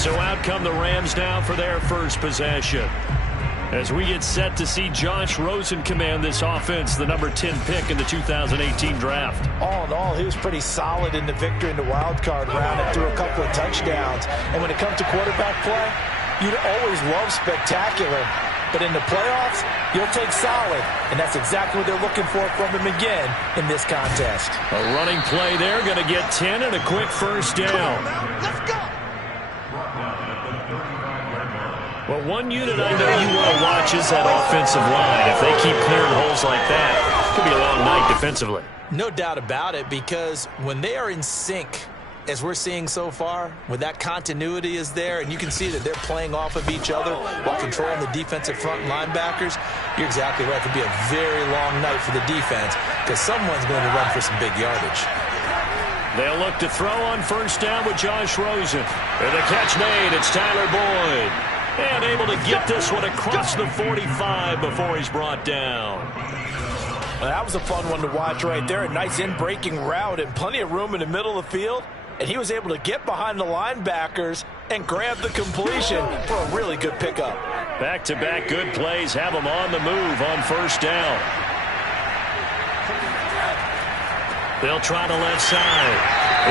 So out come the Rams now for their first possession, as we get set to see Josh Rosen command this offense, the number 10 pick in the 2018 draft. All in all, he was pretty solid in the victory in the wild card round and threw a couple of touchdowns. And when it comes to quarterback play, you'd always love spectacular. But in the playoffs, you'll take solid. And that's exactly what they're looking for from him again in this contest. A running play there, going to get 10 and a quick first down. Let's go. Well, one unit I know you want to watch is that offensive line. If they keep clearing holes like that, it could be a long night defensively. No doubt about it, because when they are in sync, as we're seeing so far, when that continuity is there and you can see that they're playing off of each other while controlling the defensive front linebackers, you're exactly right. It could be a very long night for the defense because someone's going to run for some big yardage. They'll look to throw on first down with Josh Rosen. And the catch made. It's Tyler Boyd. And able to get this one across the 45 before he's brought down. Well, that was a fun one to watch right there. A nice in-breaking route and plenty of room in the middle of the field. And he was able to get behind the linebackers and grab the completion for a really good pickup. Back-to-back good plays have him on the move on first down. They'll try the left side.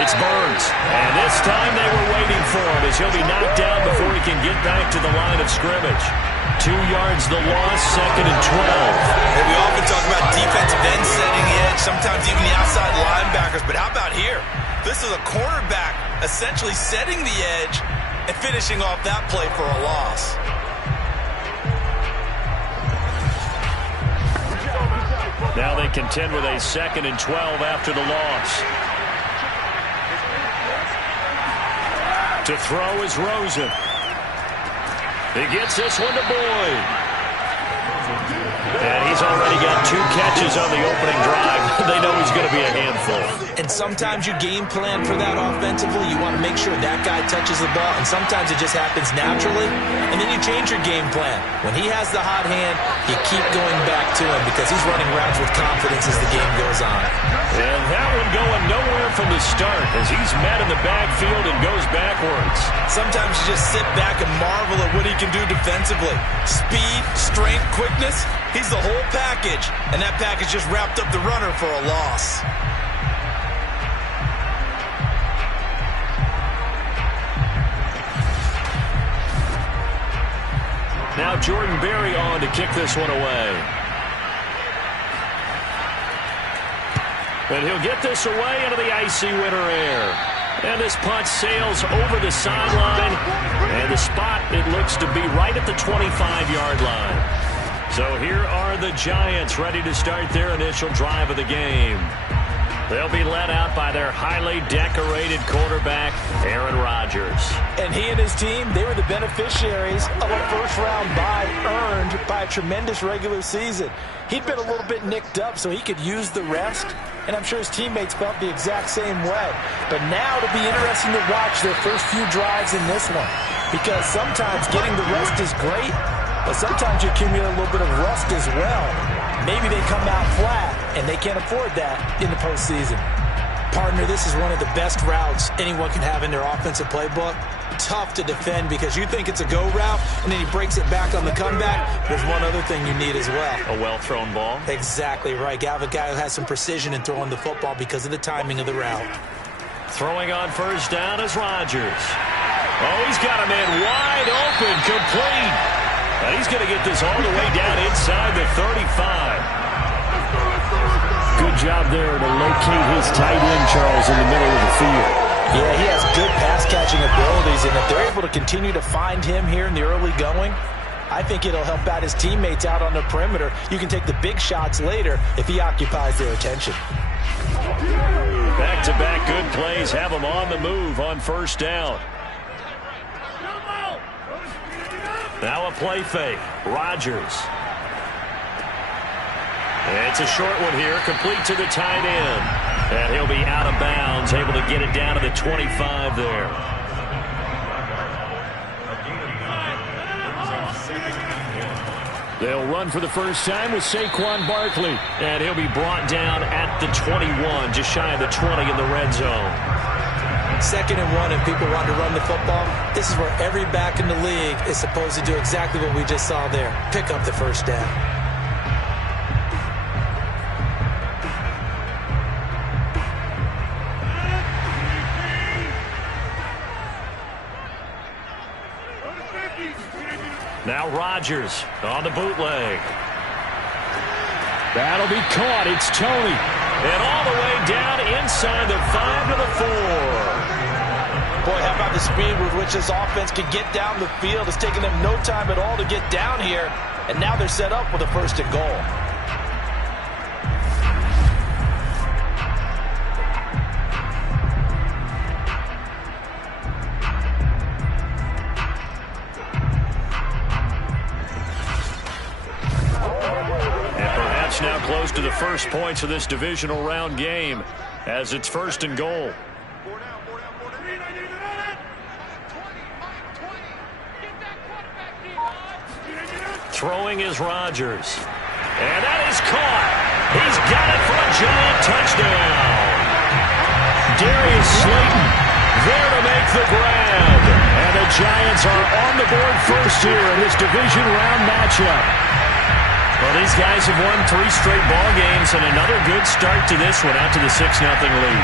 It's Burns. And this time they were waiting for him as he'll be knocked down before he can get back to the line of scrimmage. 2 yards the loss, 2nd and 12. And we often talk about defensive end setting the edge, sometimes even the outside linebackers. But how about here? This is a cornerback essentially setting the edge and finishing off that play for a loss. Now they contend with a 2nd and 12 after the loss. To throw is Rosen. He gets this one to Boyd. And he's already got 2 catches on the opening drive. They know he's going to be a handful. And sometimes you game plan for that offensively. You want to make sure that guy touches the ball. And sometimes it just happens naturally. And then you change your game plan. When he has the hot hand, you keep going back to him because he's running routes with confidence as the game goes on. And that one going nowhere from the start as he's met in the backfield and goes backwards. Sometimes you just sit back and marvel at what he can do defensively. Speed, strength, quickness. He's the whole package. And that package just wrapped up the runner for a loss. Now Jordan Berry on to kick this one away. And he'll get this away into the icy winter air. And this punt sails over the sideline. And the spot, it looks to be right at the 25-yard line. So here are the Giants ready to start their initial drive of the game. They'll be led out by their highly decorated quarterback, Aaron Rodgers. And he and his team, they were the beneficiaries of a first-round bye earned by a tremendous regular season. He'd been a little bit nicked up so he could use the rest, and I'm sure his teammates felt the exact same way. But now it'll be interesting to watch their first few drives in this one, because sometimes getting the rest is great, but sometimes you accumulate a little bit of rust as well. Maybe they come out flat, and they can't afford that in the postseason. Partner, this is one of the best routes anyone can have in their offensive playbook. Tough to defend because you think it's a go route, and then he breaks it back on the comeback. There's one other thing you need as well. A well-thrown ball. Exactly right. You have a guy who has some precision in throwing the football because of the timing of the route. Throwing on first down is Rodgers. Oh, he's got a man wide open, complete. And he's going to get this all the way down inside the 35. Good job there to locate his tight end, Charles, in the middle of the field. Yeah, he has good pass-catching abilities, and if they're able to continue to find him here in the early going, I think it'll help out his teammates out on the perimeter. You can take the big shots later if he occupies their attention. Back-to-back good plays have him on the move on first down. Now a play fake. Rodgers. It's a short one here, complete to the tight end. And he'll be out of bounds, able to get it down to the 25 there. They'll run for the first time with Saquon Barkley. And he'll be brought down at the 21, just shy of the 20 in the red zone. 2nd and 1 and people want to run the football, this is where every back in the league is supposed to do exactly what we just saw there. Pick up the first down. Now Rodgers on the bootleg. That'll be caught. It's Tony. And all the way down inside the 5 to the 4. Boy, how about the speed with which this offense can get down the field? It's taken them no time at all to get down here. And now they're set up with a 1st and goal. Now close to the first points of this divisional round game as it's 1st and goal. Throwing is Rodgers. And that is caught. He's got it for a giant touchdown. Darius Slayton there to make the grab. And the Giants are on the board first here in this division round matchup. Well, these guys have won 3 straight ball games, and another good start to this one out to the 6-0 lead.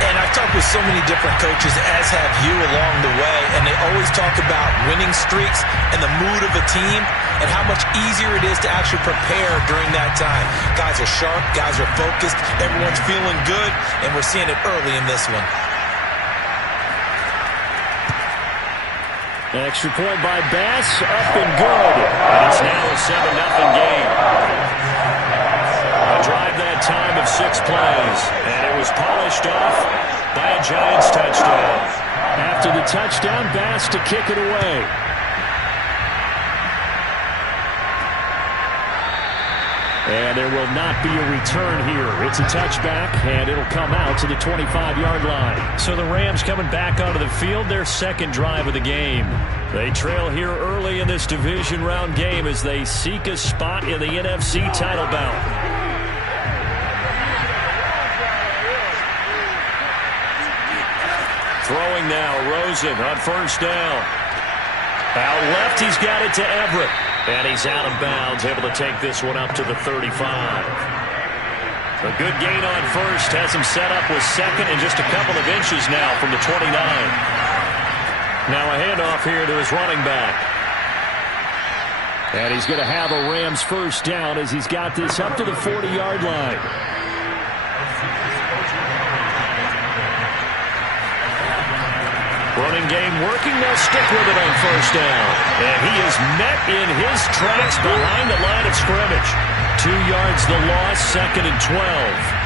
And I've talked with so many different coaches, as have you, along the way, and they always talk about winning streaks and the mood of a team and how much easier it is to actually prepare during that time. Guys are sharp, guys are focused, everyone's feeling good, and we're seeing it early in this one. Extra point by Bass, up and good. And it's now a 7-0 game. A drive that time of 6 plays. And it was polished off by a Giants touchdown. After the touchdown, Bass to kick it away. And there will not be a return here. It's a touchback, and it'll come out to the 25-yard line. So the Rams coming back onto the field, their 2nd drive of the game. They trail here early in this division round game as they seek a spot in the NFC title bout. Throwing now, Rosen on 1st down. Out left, he's got it to Everett. And he's out of bounds, able to take this one up to the 35. A good gain on 1st, has him set up with 2nd and just a couple of inches now from the 29. Now a handoff here to his running back. And he's going to have a Rams 1st down as he's got this up to the 40-yard line. Running game working, they'll stick with it on 1st down. And he is met in his tracks behind the line of scrimmage. 2 yards the loss, 2nd and 12.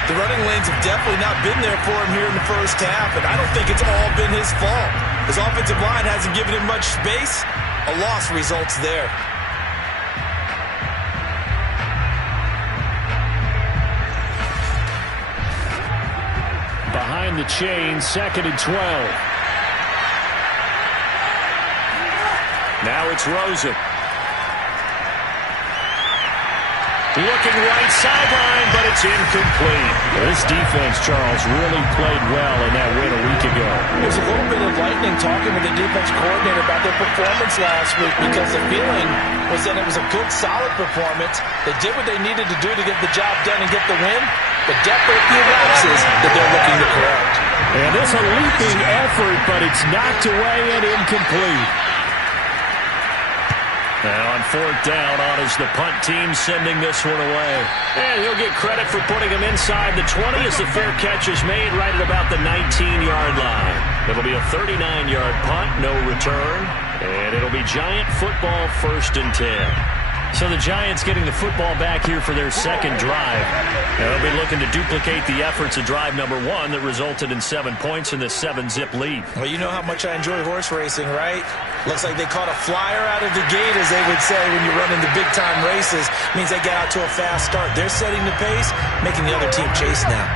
The running lanes have definitely not been there for him here in the first half, and I don't think it's all been his fault. His offensive line hasn't given him much space. A loss results there. Behind the chain, 2nd and 12. Now it's Rosen. Looking right sideline, but it's incomplete. This defense, Charles, really played well in that win a week ago. There's a little bit of lightning talking with the defense coordinator about their performance last week because the feeling was that it was a good, solid performance. They did what they needed to do to get the job done and get the win, but definitely a few lapses that they're looking to correct. And it's a leaping effort, but it's knocked away and incomplete. Now on 4th down, on is the punt team sending this one away. And he'll get credit for putting him inside the 20 as the fair catch is made right at about the 19-yard line. It'll be a 39-yard punt, no return. And it'll be Giant football 1st and 10. So the Giants getting the football back here for their 2nd drive. They'll be looking to duplicate the efforts of drive number 1 that resulted in 7 points in the 7-zip lead. Well, you know how much I enjoy horse racing, right? Looks like they caught a flyer out of the gate, as they would say when you run into big-time races. Means they get out to a fast start. They're setting the pace, making the other team chase now.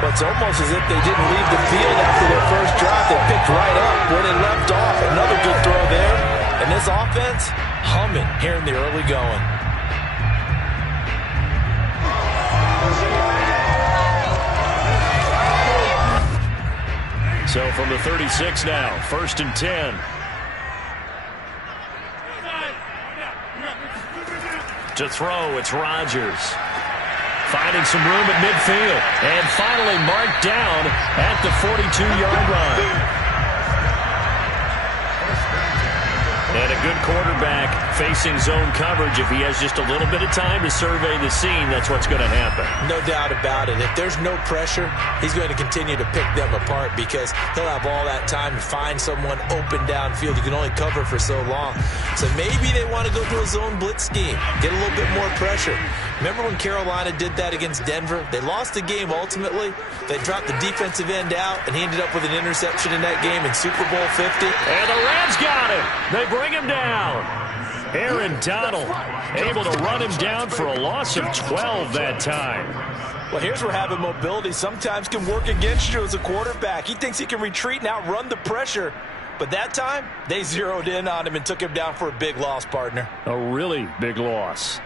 But it's almost as if they didn't leave the field after their first drive. They picked right up where they left off. Another good throw there. And this offense, humming here in the early going. So from the 36 now, 1st and 10. To throw, it's Rodgers. Finding some room at midfield. And finally marked down at the 42-yard line. And a good quarterback facing zone coverage. If he has just a little bit of time to survey the scene, that's what's going to happen. No doubt about it. If there's no pressure, he's going to continue to pick them apart because he'll have all that time to find someone open downfield. You can only cover for so long. So maybe they want to go to a zone blitz scheme, get a little bit more pressure. Remember when Carolina did that against Denver? They lost the game ultimately. They dropped the defensive end out, and he ended up with an interception in that game in Super Bowl 50. And the Rams got him. They bring him down. Aaron Donald able to run him down for a loss of 12 that time. Well, here's where having mobility sometimes can work against you as a quarterback. He thinks he can retreat and outrun the pressure. But that time, they zeroed in on him and took him down for a big loss, partner. A really big loss.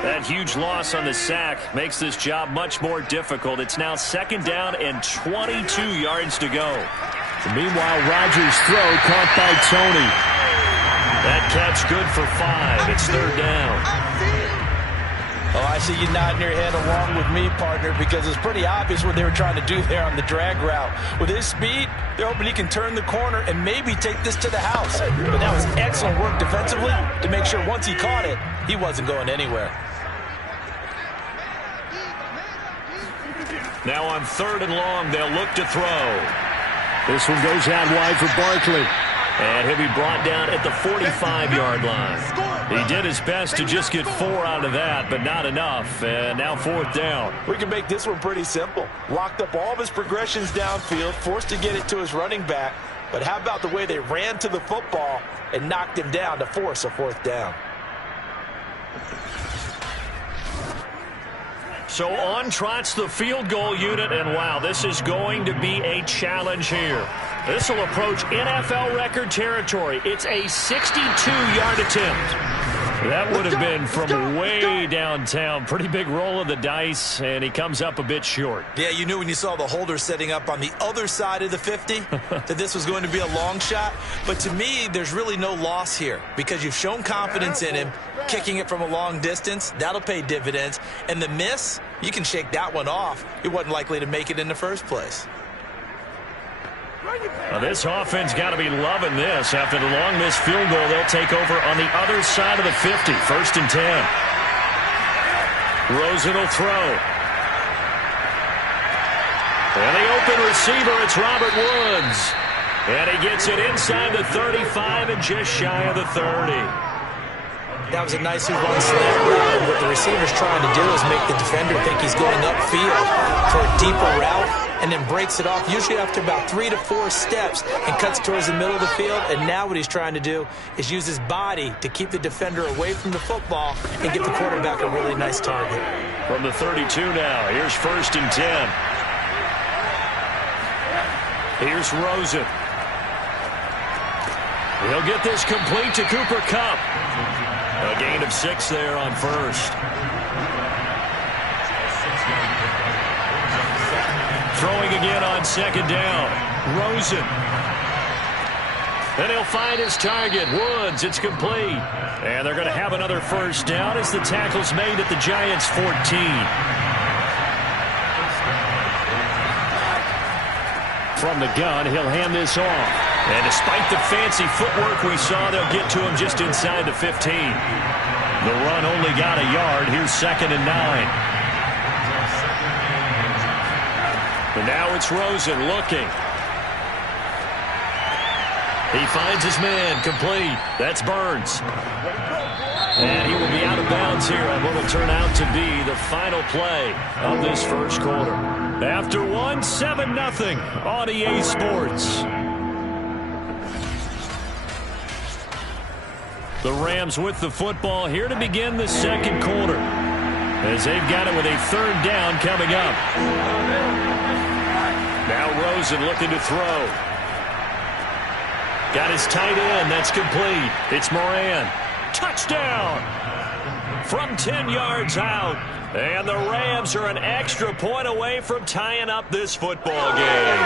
That huge loss on the sack makes this job much more difficult. It's now 2nd down and 22 yards to go. Meanwhile, Rodgers' throw caught by Tony. That catch good for 5. It's 3rd down. Oh, I see you nodding your head along with me, partner, because it's pretty obvious what they were trying to do there on the drag route. With his speed, they're hoping he can turn the corner and maybe take this to the house. But that was excellent work defensively to make sure once he caught it, he wasn't going anywhere. Now on 3rd and long, they'll look to throw. This one goes out wide for Barkley. And he'll be brought down at the 45-yard line. He did his best to just get 4 out of that, but not enough. And now 4th down. We can make this one pretty simple. Locked up all of his progressions downfield, forced to get it to his running back. But how about the way they ran to the football and knocked him down to force a 4th down? So on trots the field goal unit, and wow, this is going to be a challenge here. This will approach NFL record territory. It's a 62-yard attempt. That would have been from way downtown. Pretty big roll of the dice, and he comes up a bit short. Yeah, you knew when you saw the holder setting up on the other side of the 50 that this was going to be a long shot. But to me, there's really no loss here because you've shown confidence in him. Kicking it from a long distance, that'll pay dividends. And the miss, you can shake that one off. He wasn't likely to make it in the first place. Well, this offense got to be loving this. After the long missed field goal, they'll take over on the other side of the 50. 1st and 10. Rosen will throw. And the open receiver, it's Robert Woods. And he gets it inside the 35 and just shy of the 30. That was a nicely run slant route, and what the receiver's trying to do is make the defender think he's going upfield for a deeper route, and then breaks it off, usually after about 3 to 4 steps, and cuts towards the middle of the field. And now what he's trying to do is use his body to keep the defender away from the football and give the quarterback a really nice target. From the 32 now, here's 1st and 10. Here's Rosen. He'll get this complete to Cooper Kupp. A gain of 6 there on 1st. Throwing again on 2nd down. Rosen. And he'll find his target. Woods, it's complete. And they're going to have another 1st down as the tackle's made at the Giants' 14. From the gun, he'll hand this off. And despite the fancy footwork we saw, they'll get to him just inside the 15. The run only got a yard. Here's 2nd and 9. And now it's Rosen looking. He finds his man, complete. That's Burns. And he will be out of bounds here on what will turn out to be the final play of this first quarter. After one, 7-0 on EA Sports. The Rams with the football here to begin the second quarter, as they've got it with a 3rd down coming up. Now Rosen looking to throw. Got his tight end. That's complete. It's Moran. Touchdown! from 10 yards out. And the Rams are an extra point away from tying up this football game.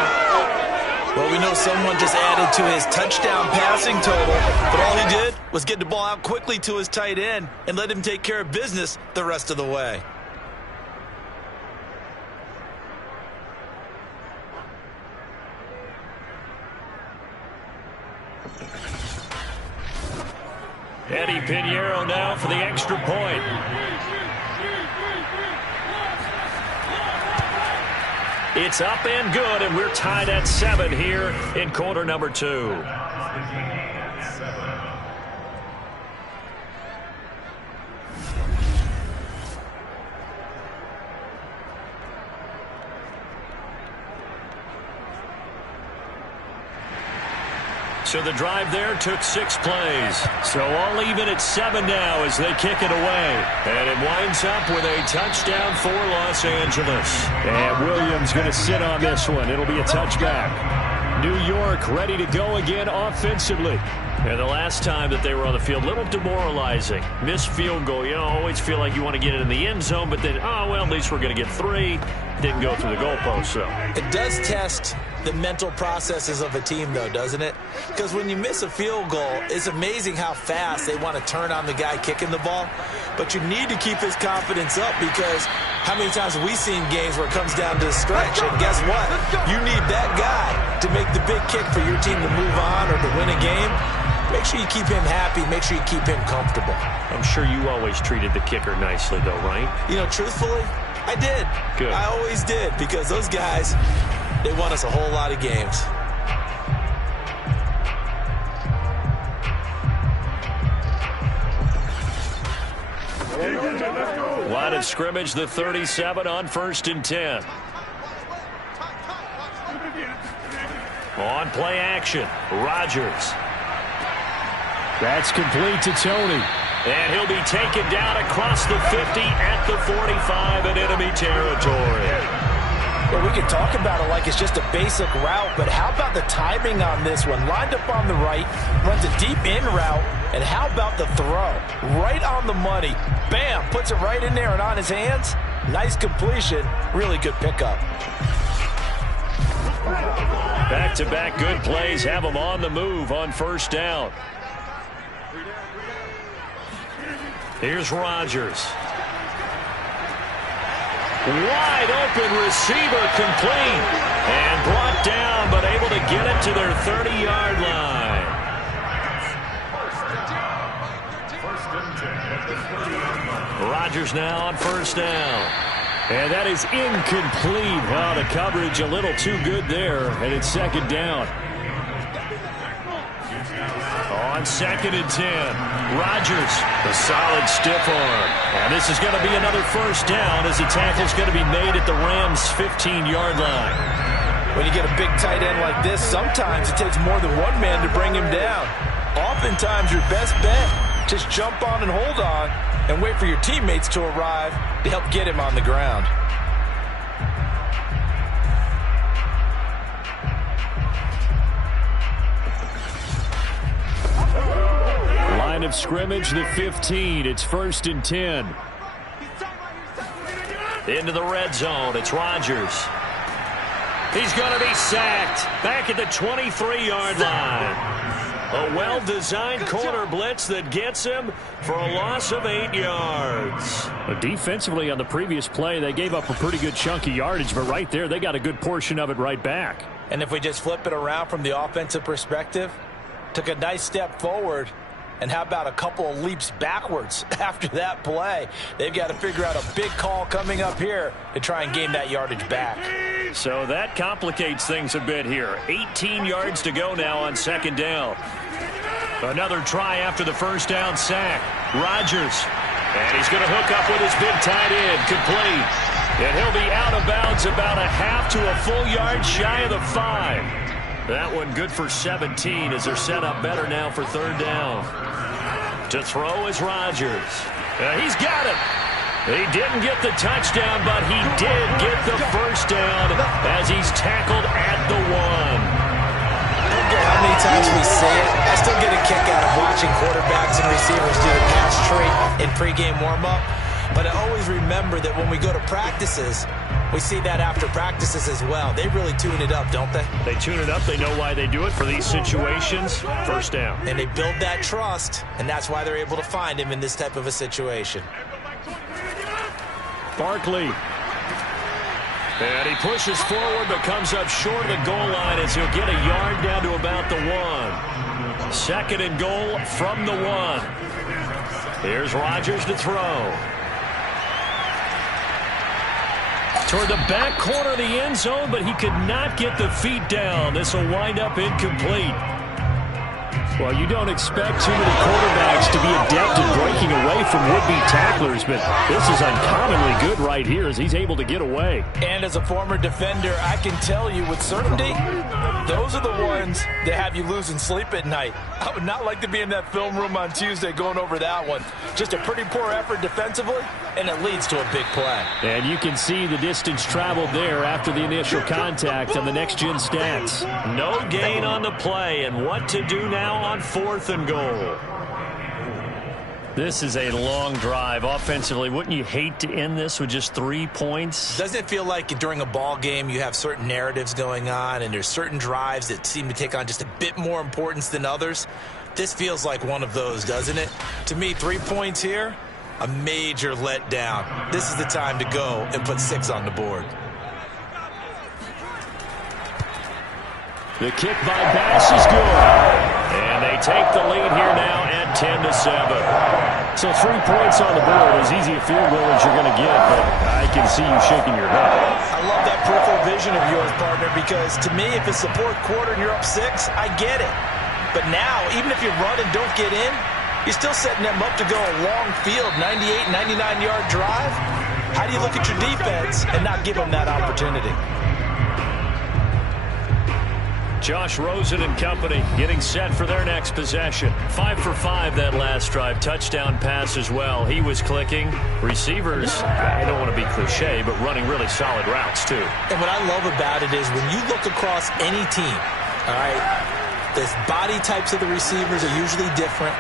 Well, we know someone just added to his touchdown passing total, but all he did was get the ball out quickly to his tight end and let him take care of business the rest of the way. Eddie Pinheiro now for the extra point. It's up and good, and we're tied at 7 here in quarter number 2. So the drive there took 6 plays. So all even at 7 now as they kick it away. And it winds up with a touchdown for Los Angeles. And Williams going to sit on this one. It'll be a touchback. New York ready to go again offensively. And the last time that they were on the field, a little demoralizing. Missed field goal. You always feel like you want to get it in the end zone, but then, oh, well, at least we're going to get 3. Didn't go through the goalpost, so. It does test the mental processes of a team, though, doesn't it? Because when you miss a field goal, it's amazing how fast they want to turn on the guy kicking the ball. But you need to keep his confidence up, because how many times have we seen games where it comes down to the stretch? And guess what? You need that guy to make the big kick for your team to move on or to win a game. Make sure you keep him happy. Make sure you keep him comfortable. I'm sure you always treated the kicker nicely, though, right? You know, truthfully, I did. Good. I always did, because those guys, they won us a whole lot of games. Line of scrimmage, the 37 on 1st and 10. On play action, Rodgers. That's complete to Tony. And he'll be taken down across the 50 at the 45 in enemy territory. Well, we can talk about it like it's just a basic route, but how about the timing on this one? Lined up on the right, runs a deep in route, and how about the throw? Right on the money. Bam, puts it right in there and on his hands. Nice completion. Really good pickup. Back-to-back good plays have them on the move on 1st down. Here's Rodgers. Wide open receiver, complete. And brought down, but able to get it to their 30-yard line. Rodgers now on 1st down. And that is incomplete. Oh, the coverage a little too good there. And it's 2nd down. On 2nd and 10, Rodgers, a solid stiff arm. And this is going to be another 1st down as the tackle's going to be made at the Rams' 15-yard line. When you get a big tight end like this, sometimes it takes more than one man to bring him down. Oftentimes, your best bet, just jump on and hold on and wait for your teammates to arrive to help get him on the ground. Line of scrimmage, the 15. It's 1st and 10. Into the red zone. It's Rodgers. He's going to be sacked back at the 23-yard line. A well-designed corner blitz that gets him for a loss of 8 yards. Defensively on the previous play, they gave up a pretty good chunk of yardage, but right there, they got a good portion of it right back. And if we just flip it around from the offensive perspective, took a nice step forward, and how about a couple of leaps backwards after that play? They've got to figure out a big call coming up here to try and gain that yardage back. So that complicates things a bit here. 18 yards to go now on 2nd down. Another try after the 1st down sack. Rodgers. And he's going to hook up with his big tight end. Complete. And he'll be out of bounds about a half to a full yard shy of the 5. That one good for 17 as they're set up better now for 3rd down. To throw is Rodgers. He's got it. He didn't get the touchdown, but he did get the 1st down as he's tackled at the 1. Okay, many times we see it. I still get a kick out of watching quarterbacks and receivers do the pass tree in pregame warm-up. But I always remember that when we go to practices, we see that after practices as well. They really tune it up, don't they? They tune it up. They know why they do it for these situations. First down. And they build that trust, and that's why they're able to find him in this type of a situation. Barkley. And he pushes forward but comes up short of the goal line as he'll get a yard down to about the 1. Second and goal from the 1. Here's Rodgers to throw. Toward the back corner of the end zone, but he could not get the feet down. This will wind up incomplete. Well, you don't expect too many quarterbacks to be adept at breaking away from would-be tacklers, but this is uncommonly good right here as he's able to get away. And as a former defender, I can tell you with certainty, those are the ones that have you losing sleep at night. I would not like to be in that film room on Tuesday going over that one. Just a pretty poor effort defensively, and it leads to a big play. And you can see the distance traveled there after the initial contact on the next-gen stats. No gain on the play, and what to do now on 4th and goal. This is a long drive offensively. Wouldn't you hate to end this with just 3 points? Doesn't it feel like during a ball game you have certain narratives going on and there's certain drives that seem to take on just a bit more importance than others? This feels like one of those, doesn't it? To me, 3 points here, a major letdown. This is the time to go and put 6 on the board. The kick by Bass is good. And they take the lead here now at 10-7. So 3 points on the board, as easy a field goal as you're going to get, but I can see you shaking your head. I love that peripheral vision of yours, partner, because to me, if it's the 4th quarter and you're up 6, I get it. But now, even if you run and don't get in, you're still setting them up to go a long field, 98, 99-yard drive. How do you look at your defense and not give them that opportunity? Josh Rosen and company getting set for their next possession. 5 for 5 that last drive. Touchdown pass as well. He was clicking. Receivers, I don't want to be cliche, but running really solid routes too. And what I love about it is when you look across any team, all right, the body types of the receivers are usually different.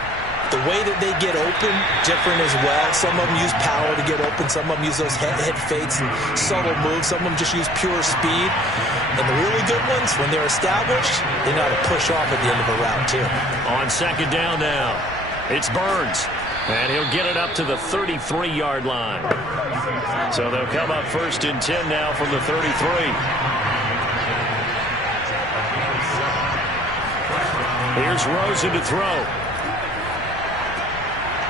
The way that they get open, different as well. Some of them use power to get open. Some of them use those head fakes and subtle moves. Some of them just use pure speed. And the really good ones, when they're established, they know how to push off at the end of a route, too. On second down now, it's Burns. And he'll get it up to the 33-yard line. So they'll come up 1st and 10 now from the 33. Here's Rosen to throw.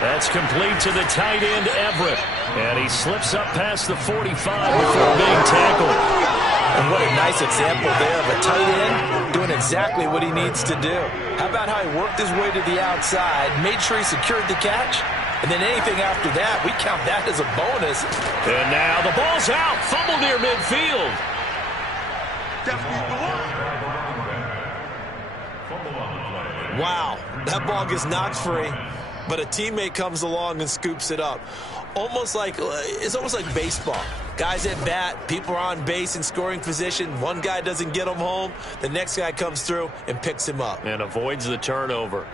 That's complete to the tight end, Everett. And he slips up past the 45 before being tackled. And what a nice example there of a tight end doing exactly what he needs to do. How about how he worked his way to the outside, made sure he secured the catch, and then anything after that, we count that as a bonus. And now the ball's out. Fumble near midfield. Wow, that ball gets knocked free, but a teammate comes along and scoops it up. It's almost like baseball. Guys at bat, people are on base in scoring position. One guy doesn't get him home. The next guy comes through and picks him up. And avoids the turnover.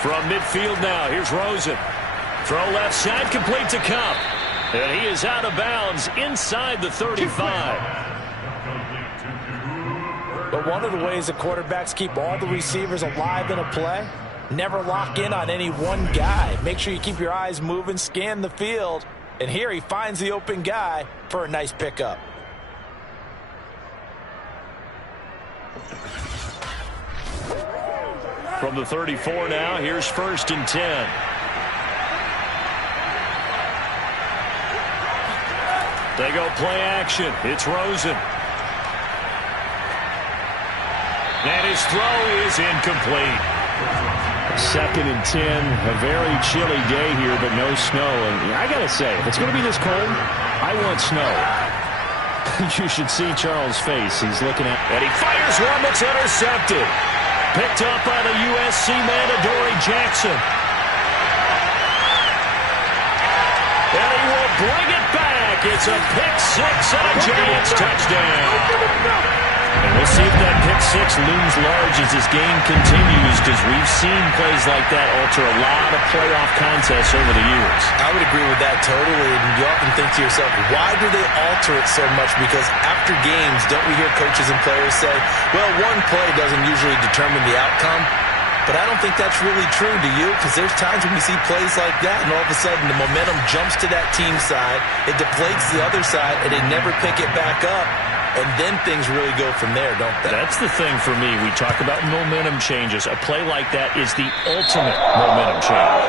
From midfield now, here's Rosen. Throw left side, complete to Kupp. And he is out of bounds inside the 35. But one of the ways the quarterbacks keep all the receivers alive in a play, never lock in on any one guy. Make sure you keep your eyes moving, scan the field. And here he finds the open guy for a nice pickup. From the 34 now, here's 1st and 10. They go play action. It's Rosen. And his throw is incomplete. 2nd and 10. A very chilly day here, but no snow. And I got to say, if it's going to be this cold, I want snow. You should see Charles' face. He's looking at... And he fires one that's intercepted. Picked up by the USC man, Adoree Jackson. And he will bring it back. It's a pick six and a Giants touchdown. And we'll see if that pick six looms large as this game continues, because we've seen plays like that alter a lot of playoff contests over the years. I would agree with that totally. And you often think to yourself, why do they alter it so much? Because after games, don't we hear coaches and players say, well, one play doesn't usually determine the outcome? But I don't think that's really true, do you? Because there's times when we see plays like that, and all of a sudden the momentum jumps to that team side, it deflates the other side, and they never pick it back up. And then things really go from there, don't they? That's the thing for me. We talk about momentum changes. A play like that is the ultimate momentum change.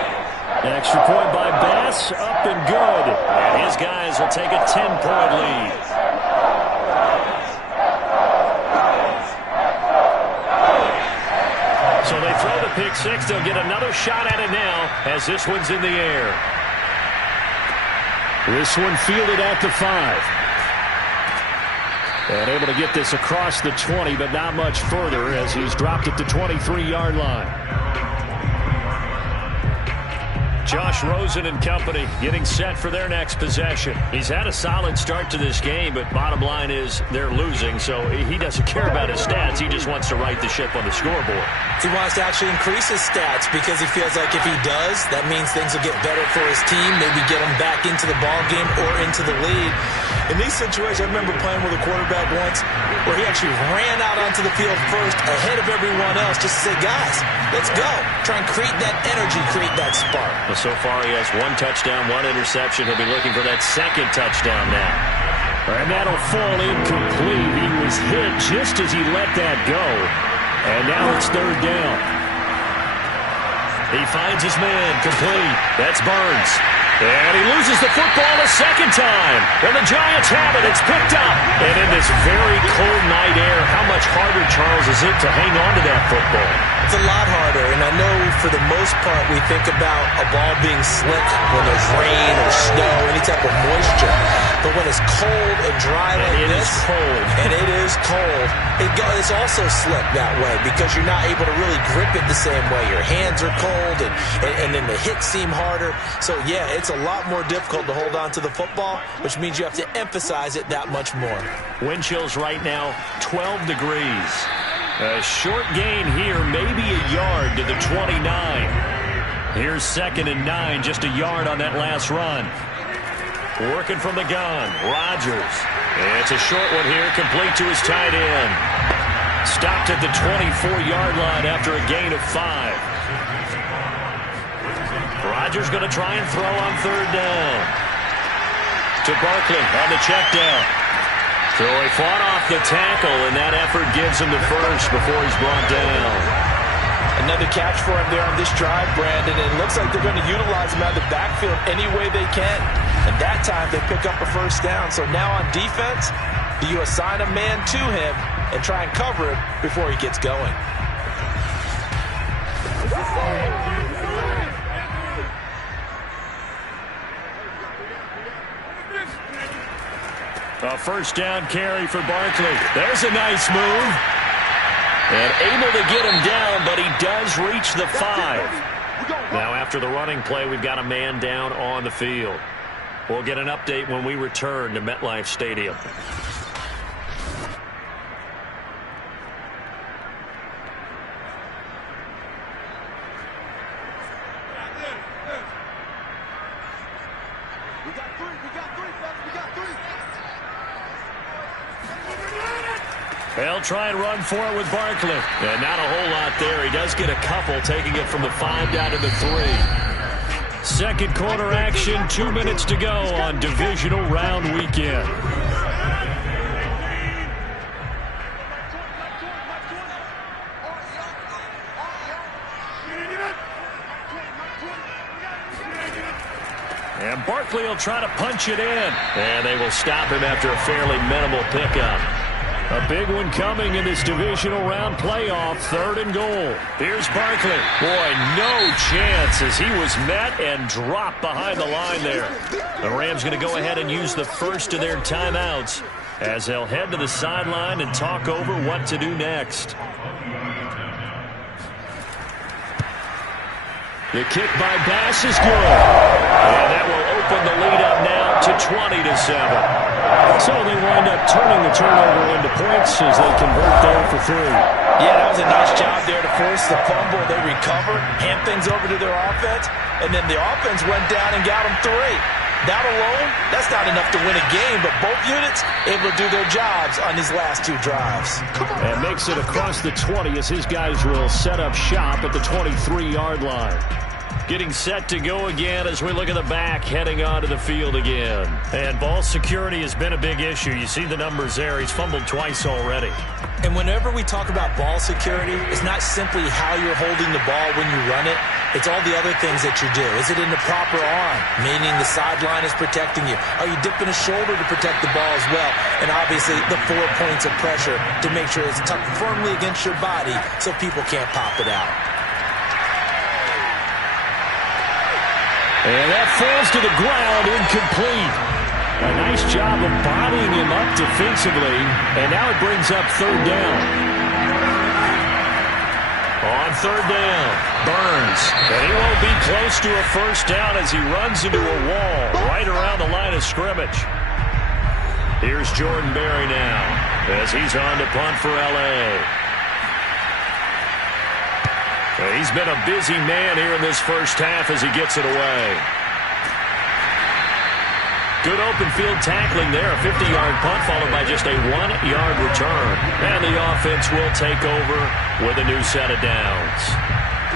An extra point by Bass, up and good. And his guys will take a 10-point lead. So they throw the pick six. They'll get another shot at it now as this one's in the air. This one fielded at the 5. And able to get this across the 20, but not much further as he's dropped it to 23-yard line. Josh Rosen and company getting set for their next possession. He's had a solid start to this game, but bottom line is they're losing, so he doesn't care about his stats. He just wants to right the ship on the scoreboard. He wants to actually increase his stats because he feels like if he does, that means things will get better for his team, maybe get him back into the ball game or into the lead. In these situations, I remember playing with a quarterback once where he actually ran out onto the field first ahead of everyone else just to say, guys, let's go. Try and create that energy, create that spark. Well, so far he has 1 touchdown, 1 interception. He'll be looking for that 2nd touchdown now. And that'll fall incomplete. He was hit just as he let that go. And now it's 3rd down. He finds his man, complete. That's Burns. And he loses the football a 2nd time. And the Giants have it. It's picked up. And in this very cold night air, how much harder, Charles, is it to hang on to that football? It's a lot harder, and I know for the most part we think about a ball being slick when there's rain or snow, any type of moisture. But when it's cold and dry like this, and it is cold, it's also slick that way because you're not able to really grip it the same way. Your hands are cold, and then the hits seem harder. So, yeah, it's a lot more difficult to hold on to the football, which means you have to emphasize it that much more. Wind chills right now, 12 degrees. A short gain here, maybe a yard to the 29. Here's 2nd and 9, just a yard on that last run. Working from the gun, Rodgers. It's a short one here, complete to his tight end. Stopped at the 24-yard line after a gain of 5. Rodgers going to try and throw on 3rd down. To Barkley on the check down. So he fought off the tackle, and that effort gives him the first before he's brought down. Another catch for him there on this drive, Brandon. It looks like they're going to utilize him out of the backfield any way they can. And that time they pick up a 1st down. So now on defense, do you assign a man to him and try and cover him before he gets going? A 1st down carry for Barkley. There's a nice move. And able to get him down, but he does reach the 5. Now after the running play, we've got a man down on the field. We'll get an update when we return to MetLife Stadium. They'll try and run for it with Barkley. And not a whole lot there. He does get a couple, taking it from the 5 down to the 3. Second quarter action, 2 minutes to go on divisional round weekend. And Barkley will try to punch it in. And they will stop him after a fairly minimal pickup. A big one coming in this divisional round playoff, 3rd and goal. Here's Barkley. Boy, no chance as he was met and dropped behind the line there. The Rams going to go ahead and use the first of their timeouts as they'll head to the sideline and talk over what to do next. The kick by Bass is good. And that will open the lead up now to 20-7. So they wind up turning the turnover into points as they convert there for 3. Yeah, that was a nice job there to force the fumble. They recovered, hand things over to their offense, and then the offense went down and got them 3. That alone, that's not enough to win a game, but both units able to do their jobs on these last 2 drives. And makes it across the 20 as his guys will set up shop at the 23-yard line. Getting set to go again as we look at the back, heading onto the field again. And ball security has been a big issue. You see the numbers there. He's fumbled twice already. And whenever we talk about ball security, it's not simply how you're holding the ball when you run it. It's all the other things that you do. Is it in the proper arm, meaning the sideline is protecting you? Are you dipping a shoulder to protect the ball as well? And obviously the 4 points of pressure to make sure it's tucked firmly against your body so people can't pop it out. And that falls to the ground, incomplete. A nice job of bodying him up defensively, and now it brings up 3rd down. On 3rd down, Burns, and he won't be close to a first down as he runs into a wall right around the line of scrimmage. Here's Jordan Berry now as he's on to punt for L.A. He's been a busy man here in this first half as he gets it away. Good open field tackling there. A 50-yard punt followed by just a 1-yard return. And the offense will take over with a new set of downs.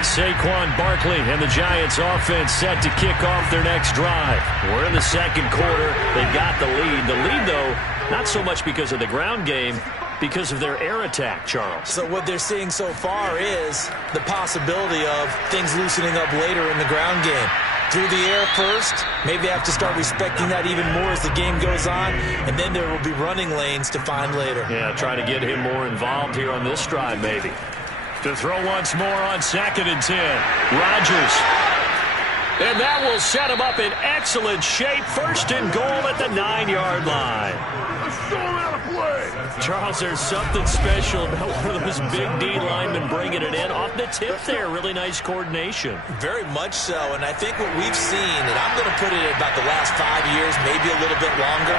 Saquon Barkley and the Giants offense set to kick off their next drive. We're in the second quarter. They've got the lead. The lead, though, not so much because of the ground game, because of their air attack, Charles. So what they're seeing so far is the possibility of things loosening up later in the ground game. Through the air first, maybe they have to start respecting that even more as the game goes on, and then there will be running lanes to find later. Yeah, try to get him more involved here on this drive, maybe. To throw once more on 2nd and 10. Rodgers. And that will set him up in excellent shape. 1st and goal at the 9-yard line. Charles, there's something special about one of those big D linemen bringing it in. Off the tip there, really nice coordination. Very much so, and I think what we've seen, and I'm going to put it at about the last 5 years, maybe a little bit longer,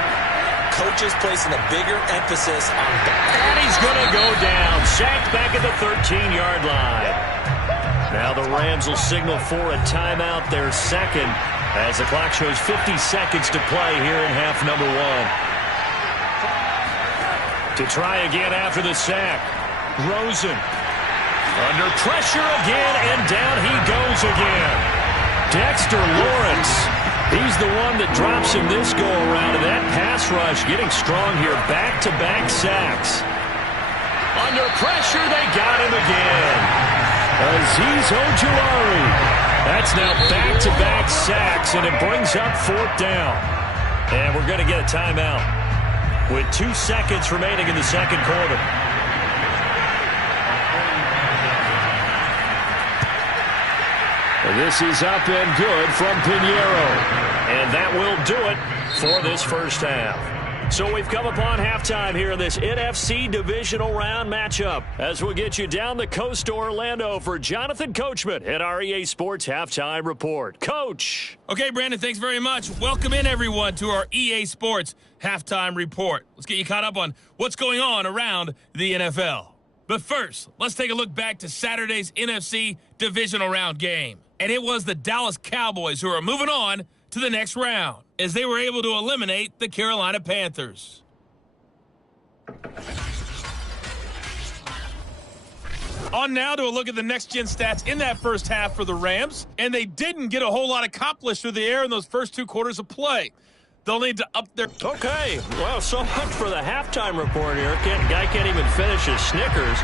coaches placing a bigger emphasis on... And he's going to go down, sacked back at the 13-yard line. Now the Rams will signal for a timeout, their second, as the clock shows 50 seconds to play here in half number 1. To try again after the sack. Rosen. Under pressure again, and down he goes again. Dexter Lawrence. He's the one that drops him this go-around, and that pass rush getting strong here. Back-to-back sacks. Under pressure, they got him again. Azeez Ojulari. That's now back-to-back sacks, and it brings up 4th down. And we're going to get a timeout with 2 seconds remaining in the second quarter. This is up and good from Pinheiro. And that will do it for this first half. So we've come upon halftime here in this NFC divisional round matchup as we'll get you down the coast to Orlando for Jonathan Coachman at our EA Sports Halftime Report. Coach. Okay, Brandon, thanks very much. Welcome in, everyone, to our EA Sports Halftime Report. Let's get you caught up on what's going on around the NFL. But first, let's take a look back to Saturday's NFC divisional round game. And it was the Dallas Cowboys who are moving on to the next round as they were able to eliminate the Carolina Panthers. On now to a look at the next-gen stats in that first half for the Rams. And they didn't get a whole lot accomplished through the air in those first 2 quarters of play. They'll need to up their... Okay, well, so much for the halftime report here. Guy can't even finish his Snickers.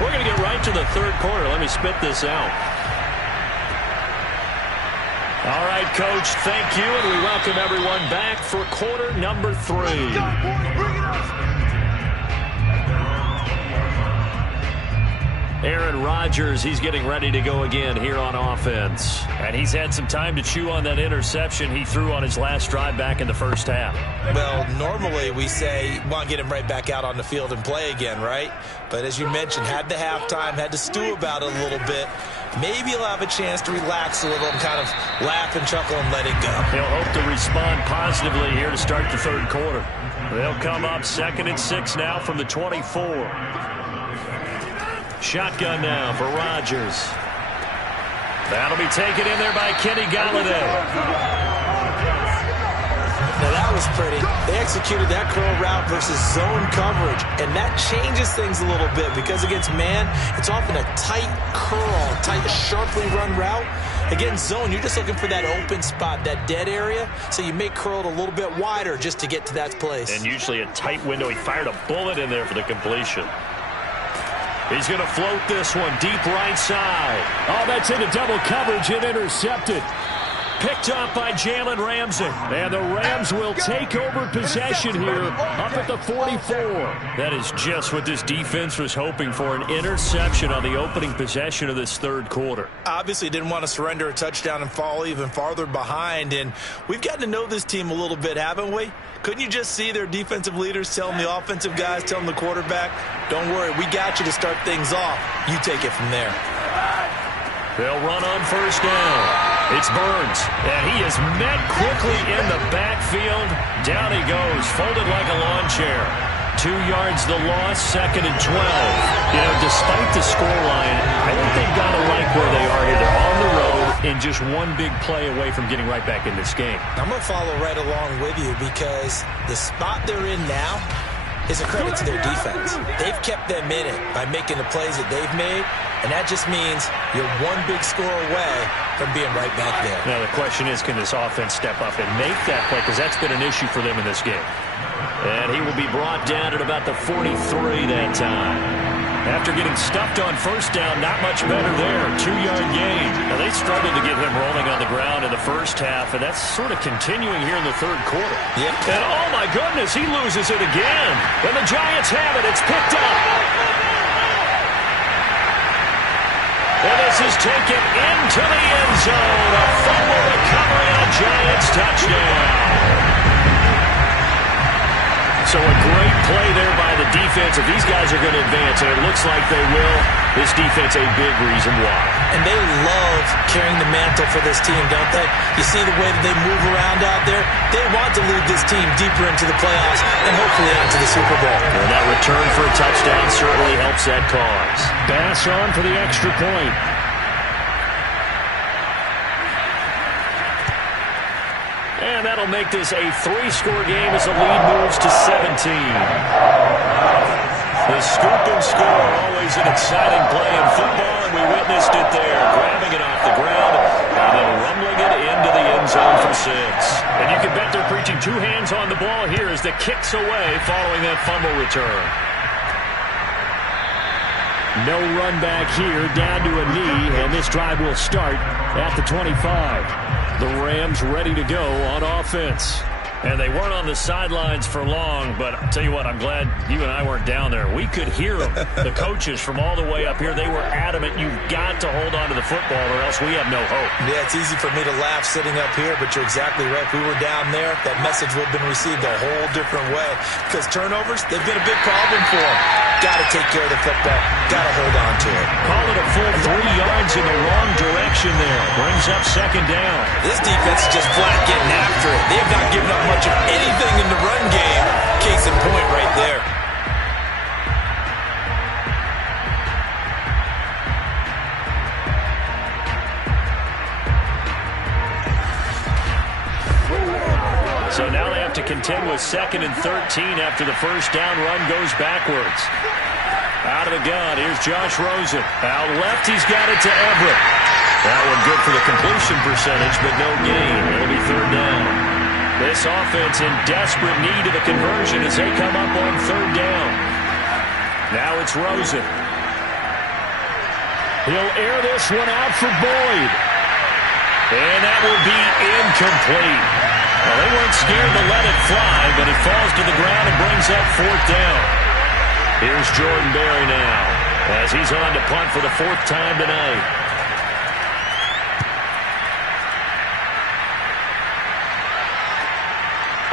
We're going to get right to the third quarter. Let me spit this out. All right, Coach, thank you, and we welcome everyone back for quarter number 3. Aaron Rodgers, he's getting ready to go again here on offense. And he's had some time to chew on that interception he threw on his last drive back in the first half. Well, normally we say, want to get him right back out on the field and play again, right? But as you mentioned, had the halftime, had to stew about it a little bit. Maybe he'll have a chance to relax a little and kind of laugh and chuckle and let it go. He'll hope to respond positively here to start the third quarter. They'll come up 2nd and 6 now from the 24. Shotgun now for Rodgers. That'll be taken in there by Kenny Galladay. Now that was pretty. They executed that curl route versus zone coverage, and that changes things a little bit because against man, it's often a tight curl, tight, sharply run route. Against zone, you're just looking for that open spot, that dead area, so you make curl it a little bit wider just to get to that place. And usually a tight window. He fired a bullet in there for the completion. He's going to float this one deep right side. Oh, that's into double coverage and intercepted. Picked up by Jalen Ramsey. And the Rams will take over possession here up at the 44. That is just what this defense was hoping for, an interception on the opening possession of this third quarter. Obviously didn't want to surrender a touchdown and fall even farther behind. And we've gotten to know this team a little bit, haven't we? Couldn't you just see their defensive leaders telling the offensive guys, telling the quarterback, don't worry, we got you to start things off. You take it from there. They'll run on first down. It's Burns, and he is met quickly in the backfield. Down he goes, folded like a lawn chair. 2 yards the loss, 2nd and 12. You know, despite the scoreline, I think they've got to like where they are here. They're on the road and just one big play away from getting right back in this game. I'm going to follow right along with you because the spot they're in now is a credit to their defense. They've kept them in it by making the plays that they've made, and that just means you're one big score away from being right back there. Now, the question is, can this offense step up and make that play? Because that's been an issue for them in this game. And he will be brought down at about the 43 that time. After getting stuffed on first down, not much better there. 2-yard gain. Now, they struggled to get him rolling on the ground in the first half, and that's sort of continuing here in the third quarter. Yep. And, oh, my goodness, he loses it again. And the Giants have it. It's picked up. And this is taken into the end zone. A fumble recovery on Giants touchdown. So a great play there by the defense. If these guys are going to advance, and it looks like they will, this defense a big reason why. And they love carrying the mantle for this team, don't they? You see the way that they move around out there? They want to lead this team deeper into the playoffs and hopefully onto the Super Bowl. And that return for a touchdown certainly helps that cause. Bass on for the extra point. And that'll make this a 3-score game as the lead moves to 17. The scoop and score, always an exciting play in football, and we witnessed it there, grabbing it off the ground and then rumbling it into the end zone for 6. And you can bet they're preaching 2 hands on the ball here as the kick's away following that fumble return. No run back here, down to a knee, and this drive will start at the 25. The Rams ready to go on offense. And they weren't on the sidelines for long, but I'll tell you what, I'm glad you and I weren't down there. We could hear them, the coaches from all the way up here. They were adamant, you've got to hold on to the football or else we have no hope. Yeah, it's easy for me to laugh sitting up here, but you're exactly right. If we were down there, that message would have been received a whole different way. Because turnovers, they've been a big problem for them. Got to take care of the football. Got to hold on to it. Call it a full 3 yards in the wrong direction there. Brings up second down. This defense is just flat getting after it. They've not given up much of anything in the run game. Case in point right there. So now they have to contend with 2nd and 13 after the first down run goes backwards. Out of the gun, here's Josh Rosen. Out left, he's got it to Everett. That one good for the completion percentage, but no gain. It'll be 3rd down. This offense in desperate need of a conversion as they come up on 3rd down. Now it's Rosen. He'll air this one out for Boyd. And that will be incomplete. Well, they weren't scared to let it fly, but it falls to the ground and brings up 4th down. Here's Jordan Berry now as he's on to punt for the 4th time tonight.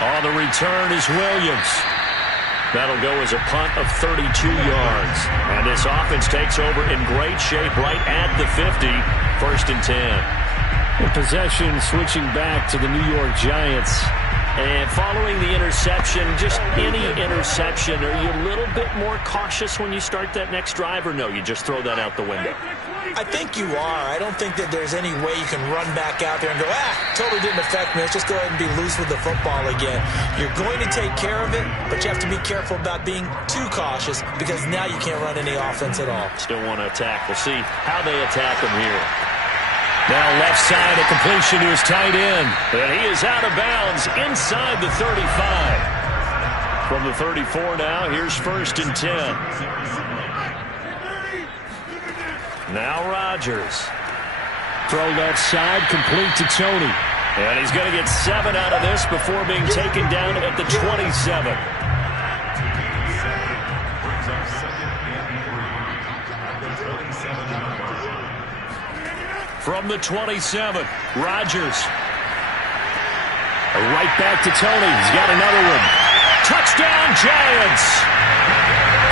On the return is Williams. That'll go as a punt of 32 yards. And this offense takes over in great shape right at the 50. 1st and 10. The possession switching back to the New York Giants. And following the interception, just any interception, are you a little bit more cautious when you start that next drive, or no, you just throw that out the window? I think you are. I don't think that there's any way you can run back out there and go, totally didn't affect me. Let's just go ahead and be loose with the football again. You're going to take care of it, but you have to be careful about being too cautious because now you can't run any offense at all. Still want to attack. We'll see how they attack them here. Now left side, a completion to his tight end. And he is out of bounds inside the 35. From the 34 now, here's 1st and 10. Now Rodgers. Throw left side, complete to Tony. And he's going to get 7 out of this before being taken down at the 27. From the 27, Rodgers. Right back to Tony. He's got another one. Touchdown, Giants!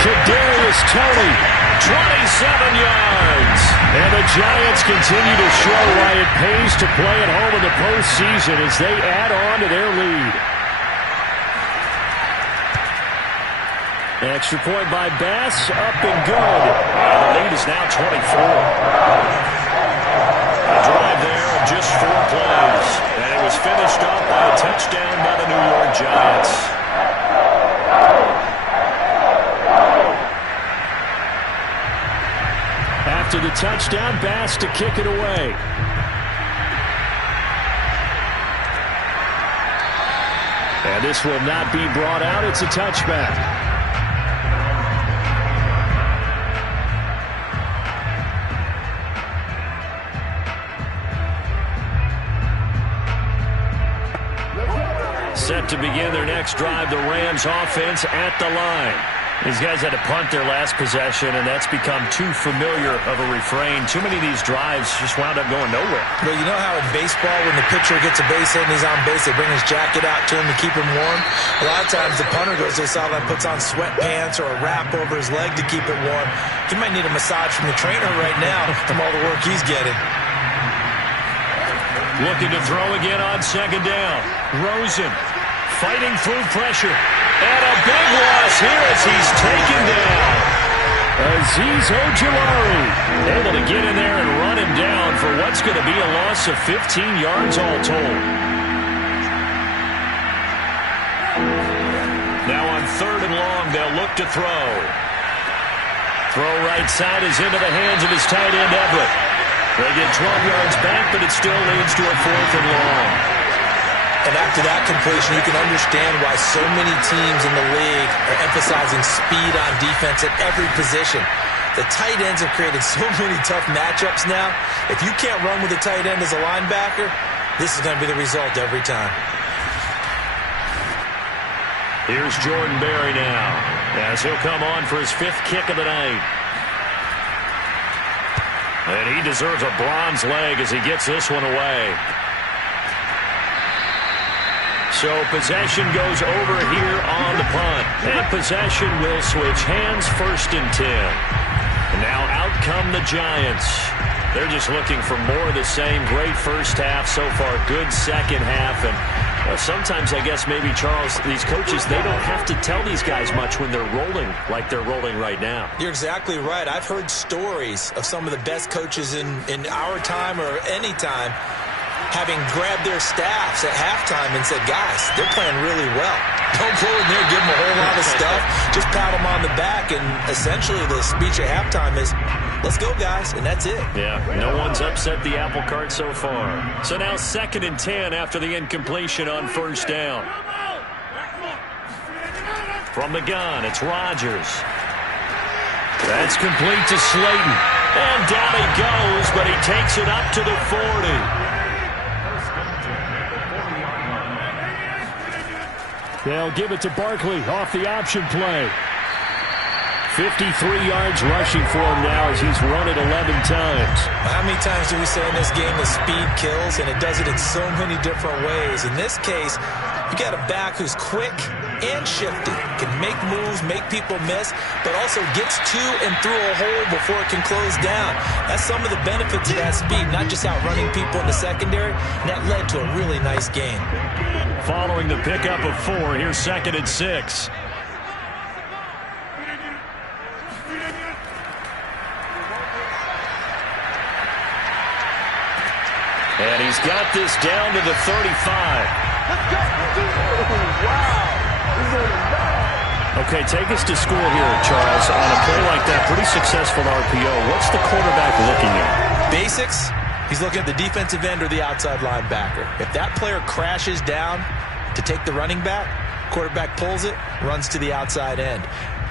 Kadarius Toney, 27 yards. And the Giants continue to show why it pays to play at home in the postseason as they add on to their lead. Extra point by Bass, up and good. The lead is now 24. A drive there of just 4 plays. And it was finished off by a touchdown by the New York Giants. After the touchdown, Bass to kick it away. And this will not be brought out. It's a touchback. Set to begin their next drive, the Rams offense at the line. These guys had to punt their last possession, and that's become too familiar of a refrain. Too many of these drives just wound up going nowhere. Well, you know how in baseball, when the pitcher gets a base hit and he's on base, they bring his jacket out to him to keep him warm? A lot of times the punter goes to the sideline, puts on sweatpants or a wrap over his leg to keep it warm. He might need a massage from the trainer right now from all the work he's getting. Looking to throw again on 2nd down. Rosen fighting through pressure. And a big loss here as he's taken down. Azeez Ojulari able to get in there and run him down for what's going to be a loss of 15 yards all told. Now on 3rd and long, they'll look to throw. Throw right side is into the hands of his tight end, Everett. They get 12 yards back, but it still leads to a 4th and long. And after that completion, you can understand why so many teams in the league are emphasizing speed on defense at every position. The tight ends have created so many tough matchups now. If you can't run with a tight end as a linebacker, this is going to be the result every time. Here's Jordan Berry now, as he'll come on for his 5th kick of the night. And he deserves a bronze leg as he gets this one away. So possession goes over here on the punt. And possession will switch hands, 1st and 10. And now out come the Giants. They're just looking for more of the same. Great first half so far. Good second half. And sometimes, I guess, maybe, Charles, these coaches, they don't have to tell these guys much when they're rolling like they're rolling right now. You're exactly right. I've heard stories of some of the best coaches in our time or any time having grabbed their staffs at halftime and said, guys, they're playing really well. Don't go in there, give them a whole lot of stuff. Just pat them on the back. And essentially the speech at halftime is, let's go, guys, and that's it. Yeah, no one's upset the apple cart so far. So now 2nd and 10 after the incompletion on 1st down. From the gun, it's Rodgers. That's complete to Slayton. And down he goes, but he takes it up to the 40. They'll give it to Barkley off the option play. 53 yards rushing for him now as he's run it 11 times. How many times do we say in this game that speed kills, and it does it in so many different ways? In this case, you got a back who's quick and shifty, can make moves, make people miss, but also gets to and through a hole before it can close down. That's some of the benefits of that speed, not just outrunning people in the secondary, and that led to a really nice game. Following the pickup of 4, here's 2nd and 6. And he's got this down to the 35. Okay, take us to school here, Charles. On a play like that, pretty successful RPO. What's the quarterback looking at? Basics. He's looking at the defensive end or the outside linebacker. If that player crashes down to take the running back, quarterback pulls it, runs to the outside end.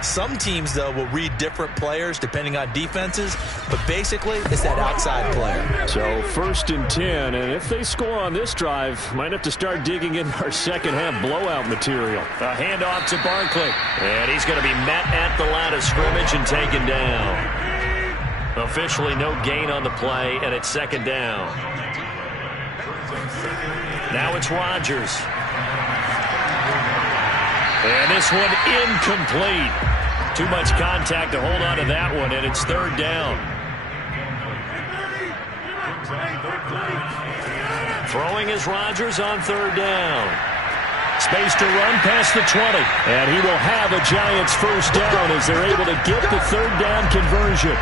Some teams, though, will read different players depending on defenses, but basically it's that outside player. So 1st and 10, and if they score on this drive, might have to start digging in our second half blowout material. A handoff to Barkley, and he's going to be met at the line of scrimmage and taken down. Officially no gain on the play, and it's 2nd down. Now it's Rodgers. And this one incomplete. Too much contact to hold on to that one, and it's 3rd down. Throwing is Rodgers on 3rd down. Space to run past the 20. And he will have a Giants 1st down as they're able to get the 3rd down conversion.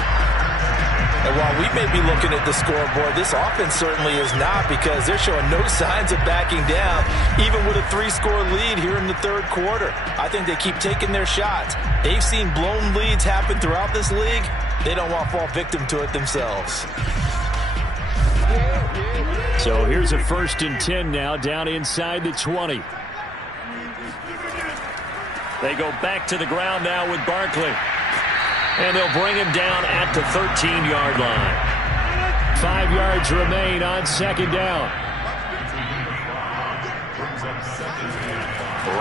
And while we may be looking at the scoreboard, this offense certainly is not, because they're showing no signs of backing down, even with a 3-score lead here in the 3rd quarter. I think they keep taking their shots. They've seen blown leads happen throughout this league. They don't want to fall victim to it themselves. So here's a 1st and 10 now, down inside the 20. They go back to the ground now with Barkley. And they'll bring him down at the 13-yard line. 5 yards remain on 2nd down.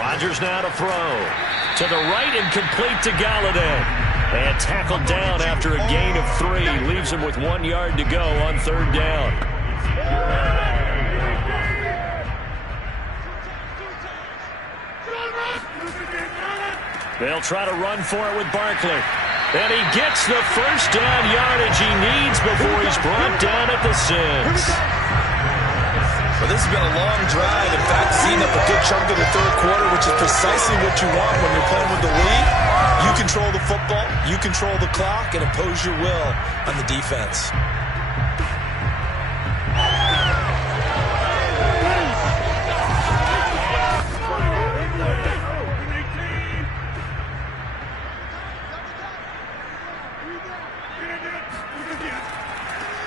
Rodgers now to throw. To the right and complete to Galladay. And tackled down after a gain of 3. Leaves him with 1 yard to go on 3rd down. They'll try to run for it with Barkley. And he gets the 1st down yardage he needs before he's brought down at the 6. Well, this has been a long drive. In fact, seen up a good chunk of the 3rd quarter, which is precisely what you want when you're playing with the lead. You control the football, you control the clock, and impose your will on the defense.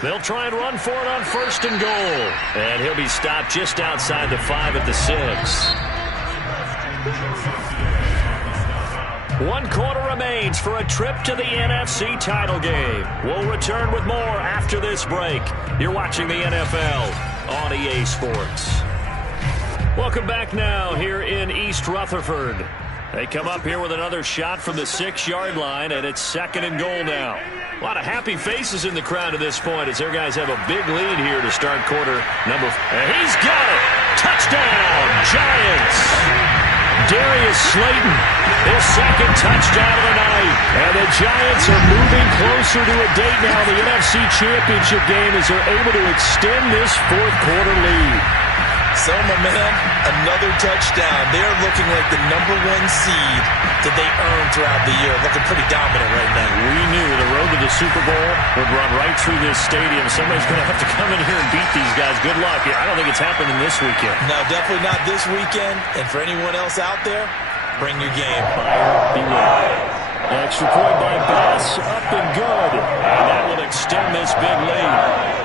They'll try and run for it on 1st and goal. And he'll be stopped just outside the 5 at the 6. 1 quarter remains for a trip to the NFC title game. We'll return with more after this break. You're watching the NFL on EA Sports. Welcome back now here in East Rutherford. They come up here with another shot from the 6-yard line, and it's 2nd and goal now. A lot of happy faces in the crowd at this point as their guys have a big lead here to start quarter number 4. And he's got it! Touchdown, Giants! Darius Slayton, his 2nd touchdown of the night. And the Giants are moving closer to a date now, the NFC Championship game, as they're able to extend this 4th quarter lead. So, my man, another touchdown. They're looking like the number 1 seed that they earned throughout the year. Looking pretty dominant right now. We knew the road to the Super Bowl would run right through this stadium. Somebody's going to have to come in here and beat these guys. Good luck. I don't think it's happening this weekend. No, definitely not this weekend. And for anyone else out there, bring your game. Buyer beware. Extra point by Bass, up and good. And that will extend this big lead.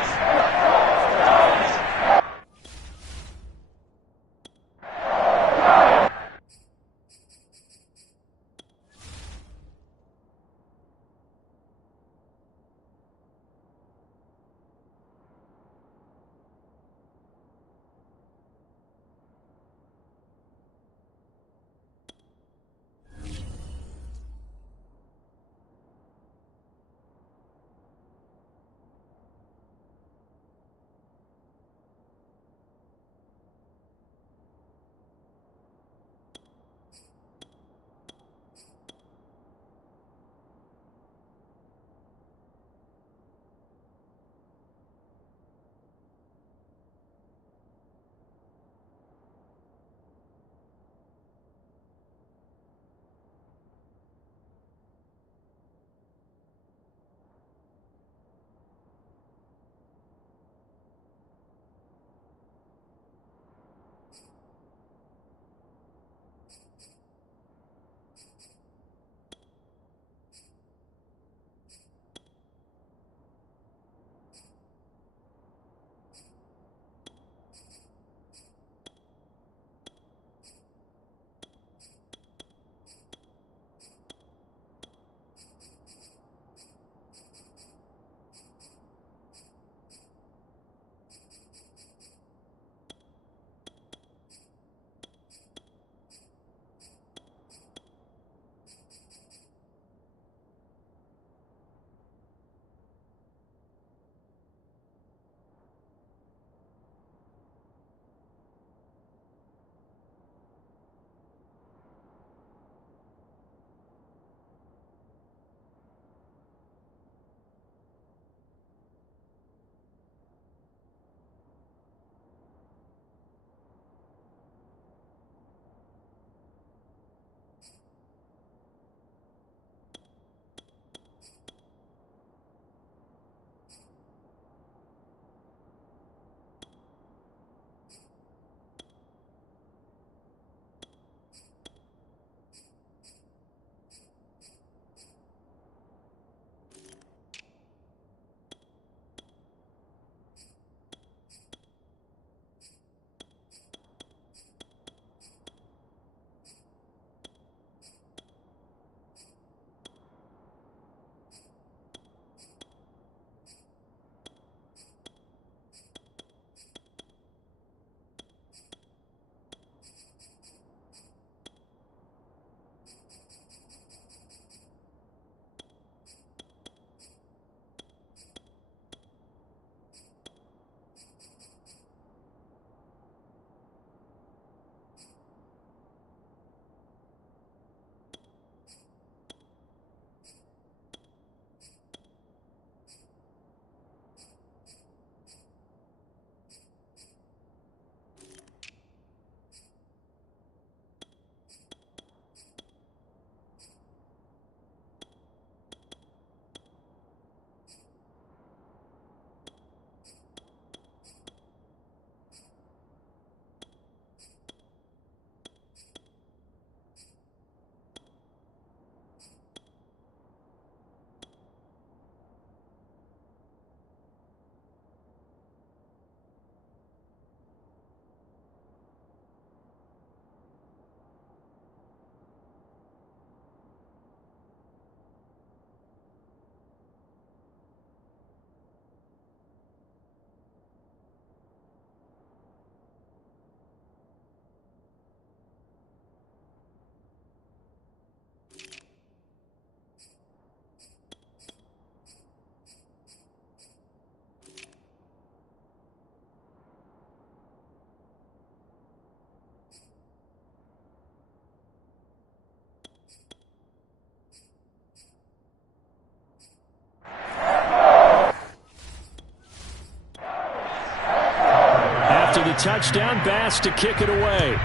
a touchdown. Bass to kick it away.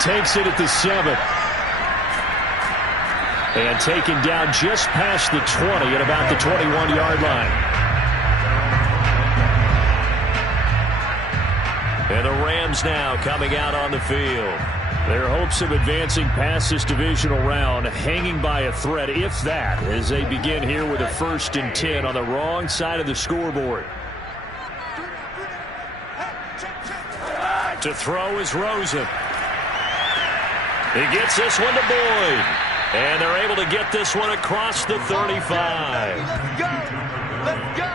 Takes it at the 7. And taken down just past the 20 at about the 21-yard line. And the Rams now coming out on the field. Their hopes of advancing past this divisional round hanging by a thread, if that, as they begin here with a 1st and 10 on the wrong side of the scoreboard. To throw is Rosen. He gets this one to Boyd. And they're able to get this one across the 35. Let's go.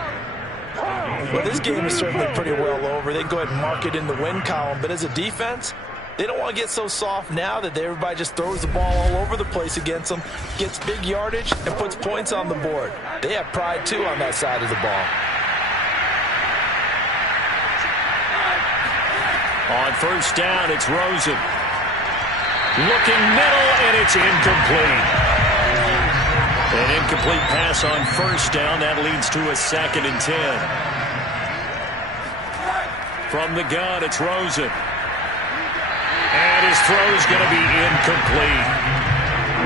Well, this game is certainly pretty well over. They can go ahead and mark it in the win column. But as a defense, they don't want to get so soft now that everybody just throws the ball all over the place against them, gets big yardage, and puts points on the board. They have pride, too, on that side of the ball. On 1st down, it's Rosen. Looking middle, and it's incomplete. An incomplete pass on 1st down. That leads to a 2nd and 10. From the gun, it's Rosen. And his throw's going to be incomplete.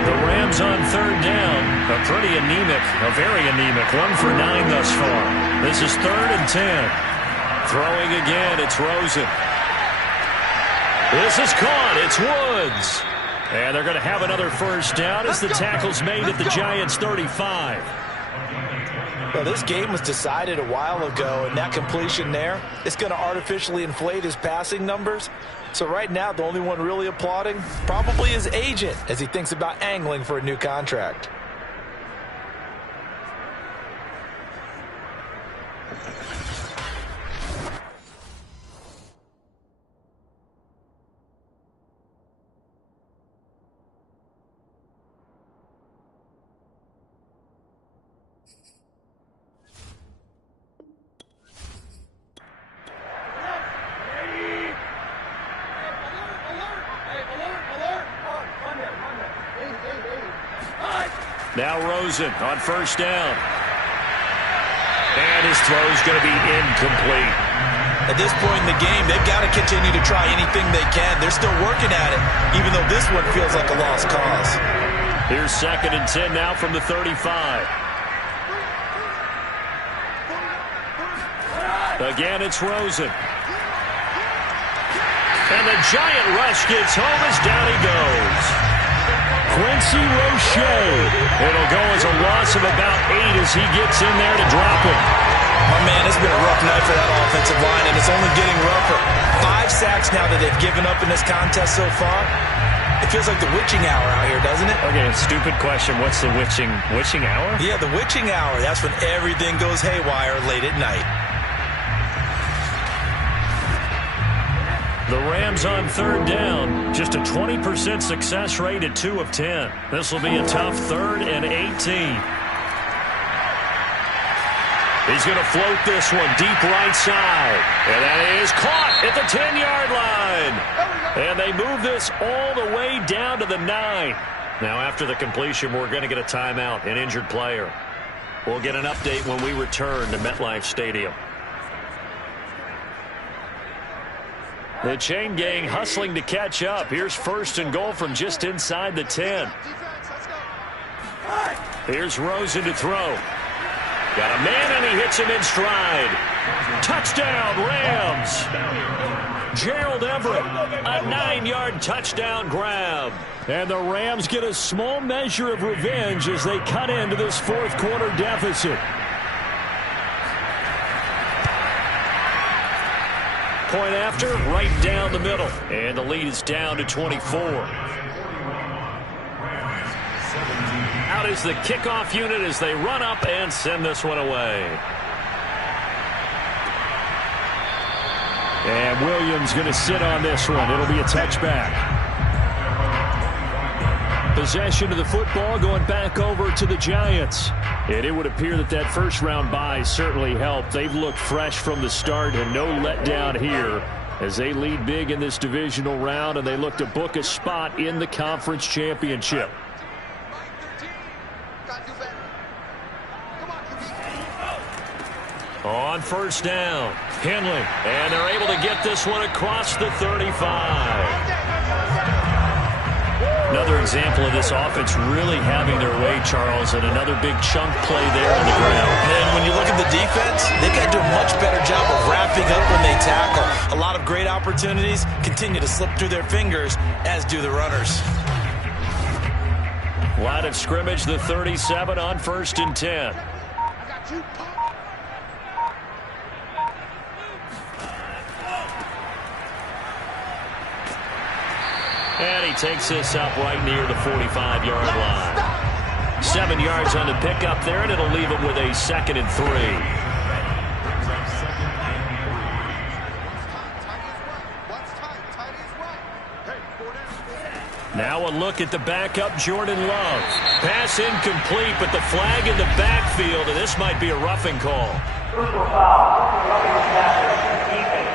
The Rams on 3rd down. A very anemic. 1 for 9 thus far. This is 3rd and 10. Throwing again, it's Rosen. This is caught. It's Woods. And they're going to have another 1st down as the tackle's made at the Giants' 35. Well, this game was decided a while ago, and that completion there is going to artificially inflate his passing numbers. So right now, the only one really applauding probably his agent as he thinks about angling for a new contract. Now Rosen on 1st down. And his throw's going to be incomplete. At this point in the game, they've got to continue to try anything they can. They're still working at it, even though this one feels like a lost cause. Here's 2nd and 10 now from the 35. Again, it's Rosen. And the giant rush gets home as down he goes. Quincy Roche. It'll go as a loss of about 8 as he gets in there to drop it. Oh, man, it's been a rough night for that offensive line, and it's only getting rougher. 5 sacks now that they've given up in this contest so far. It feels like the witching hour out here, doesn't it? Okay, stupid question. What's the witching hour? Yeah, the witching hour. That's when everything goes haywire late at night. The Rams on 3rd down. Just a 20% success rate at 2 of 10. This will be a tough 3rd and 18. He's going to float this one deep right side. And that is caught at the 10-yard line. And they move this all the way down to the 9. Now after the completion, we're going to get a timeout, an injured player. We'll get an update when we return to MetLife Stadium. The chain gang hustling to catch up. Here's 1st and goal from just inside the 10. Here's Rosen to throw. Got a man, and he hits him in stride. Touchdown, Rams. Gerald Everett, a 9-yard touchdown grab. And the Rams get a small measure of revenge as they cut into this 4th quarter deficit. Point after, right down the middle. And the lead is down to 24. Out is the kickoff unit as they run up and send this one away. And Williams going to sit on this one. It'll be a touchback. Possession of the football going back over to the Giants. And it would appear that that first-round bye certainly helped. They've looked fresh from the start and no letdown here as they lead big in this divisional round, and they look to book a spot in the conference championship. On first down, Henley. And they're able to get this one across the 35. Another example of this offense really having their way, Charles, and another big chunk play there on the ground. And when you look at the defense, they've got to do a much better job of wrapping up when they tackle. A lot of great opportunities continue to slip through their fingers, as do the runners. Line of scrimmage, the 37 on 1st and 10. And he takes this up right near the 45-yard line. 7 yards on the pickup there, and it'll leave him with a 2nd and 3. Now a look at the backup, Jordan Love. Pass incomplete, but the flag in the backfield, and this might be a roughing call. Personal foul, roughing the passer, defense.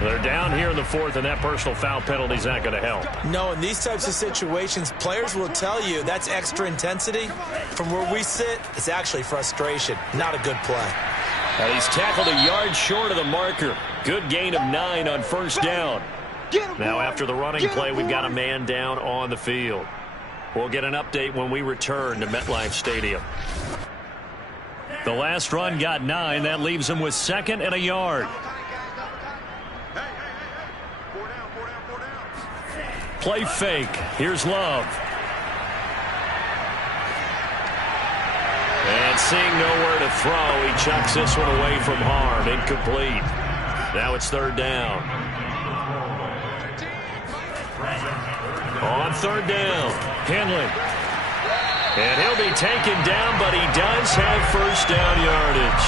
They're down here in the 4th, and that personal foul penalty is not going to help. No, in these types of situations, players will tell you that's extra intensity. From where we sit, it's actually frustration. Not a good play. And he's tackled a yard short of the marker. Good gain of 9 on first down. Now after the running play, we've got a man down on the field. We'll get an update when we return to MetLife Stadium. The last run got 9. That leaves him with 2nd and a yard. Play fake. Here's Love. And seeing nowhere to throw, he chucks this one away from harm. Incomplete. Now it's 3rd down. On 3rd down, Henley. And he'll be taken down, but he does have first down yardage.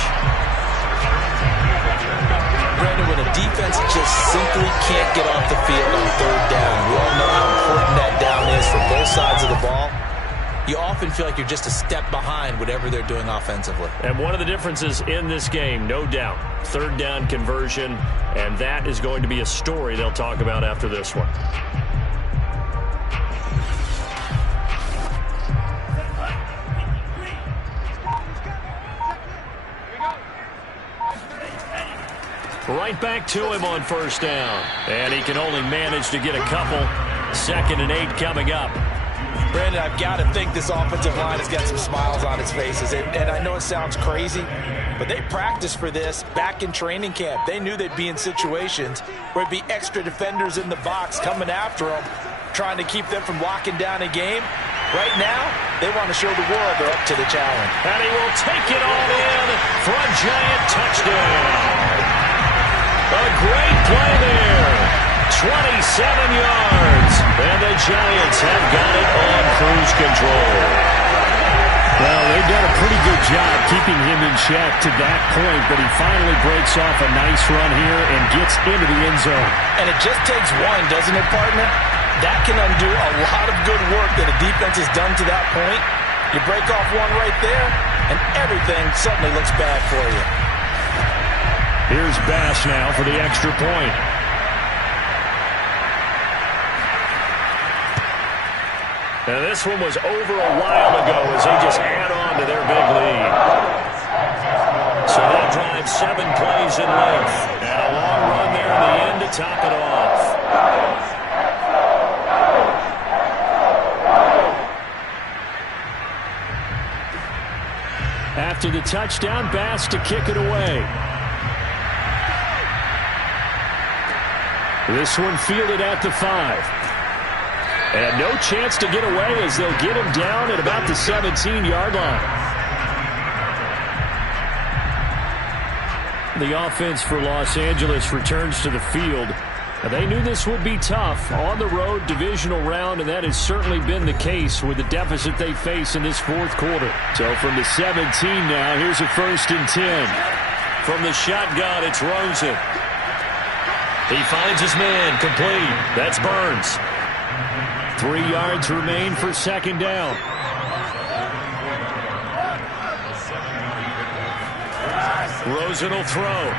Brandon, when a defense just simply can't get off the field on 3rd down, we all know how important that down is for both sides of the ball. You often feel like you're just a step behind whatever they're doing offensively. And one of the differences in this game, no doubt, 3rd down conversion, and that is going to be a story they'll talk about after this one. Right back to him on first down. And he can only manage to get a couple. 2nd and 8 coming up. Brandon, I've got to think this offensive line has got some smiles on its faces. And I know it sounds crazy, but they practiced for this back in training camp. They knew they'd be in situations where it'd be extra defenders in the box coming after them, trying to keep them from locking down a game. Right now, they want to show the world they're up to the challenge. And he will take it all in for a giant touchdown. A great play there. 27 yards. And the Giants have got it on cruise control. Well, they've done a pretty good job keeping him in check to that point, but he finally breaks off a nice run here and gets into the end zone. And it just takes one, doesn't it, partner? That can undo a lot of good work that a defense has done to that point. You break off one right there, and everything suddenly looks bad for you. Here's Bass now for the extra point. And this one was over a while ago as they just add on to their big lead. So that drives 7 plays in length. And a long run there in the end to top it off. After the touchdown, Bass to kick it away. This one fielded at the 5. And no chance to get away as they'll get him down at about the 17-yard line. The offense for Los Angeles returns to the field. They knew this would be tough on the road divisional round, and that has certainly been the case with the deficit they face in this 4th quarter. So from the 17 now, here's a 1st and 10. From the shotgun, it's Rosen. He finds his man, complete. That's Burns. 3 yards remain for 2nd down. Rosen will throw.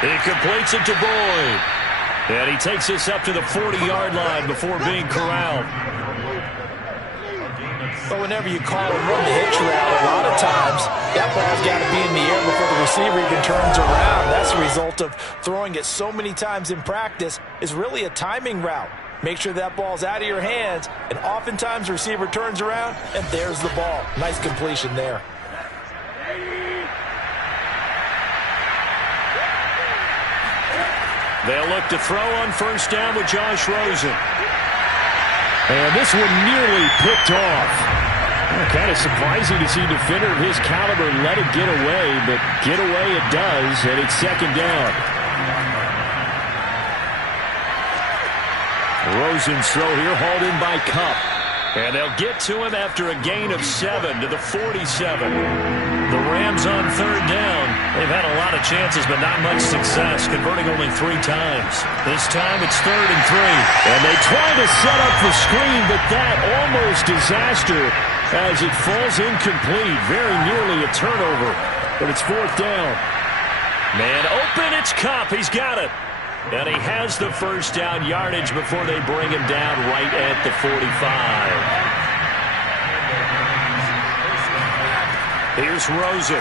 He completes it to Boyd. And he takes this up to the 40-yard line before being corralled. But whenever you call and run the hitch route, a lot of times that ball's got to be in the air before the receiver even turns around. That's the result of throwing it so many times in practice. Is really a timing route. Make sure that ball's out of your hands, and oftentimes the receiver turns around, and there's the ball. Nice completion there. They'll look to throw on first down with Josh Rosen. And this one nearly picked off. Kind of surprising to see a defender of his caliber let it get away, but get away it does, and it's second down. Rosen's throw here hauled in by Kupp. And they'll get to him after a gain of 7 to the 47. The Rams on third down. They've had a lot of chances, but not much success, converting only 3 times. This time it's 3rd and 3. And they try to set up the screen, but that almost disaster as it falls incomplete. Very nearly a turnover, but it's 4th down. Man open, it's Kupp. He's got it. And he has the first down yardage before they bring him down right at the 45. Here's Rosen.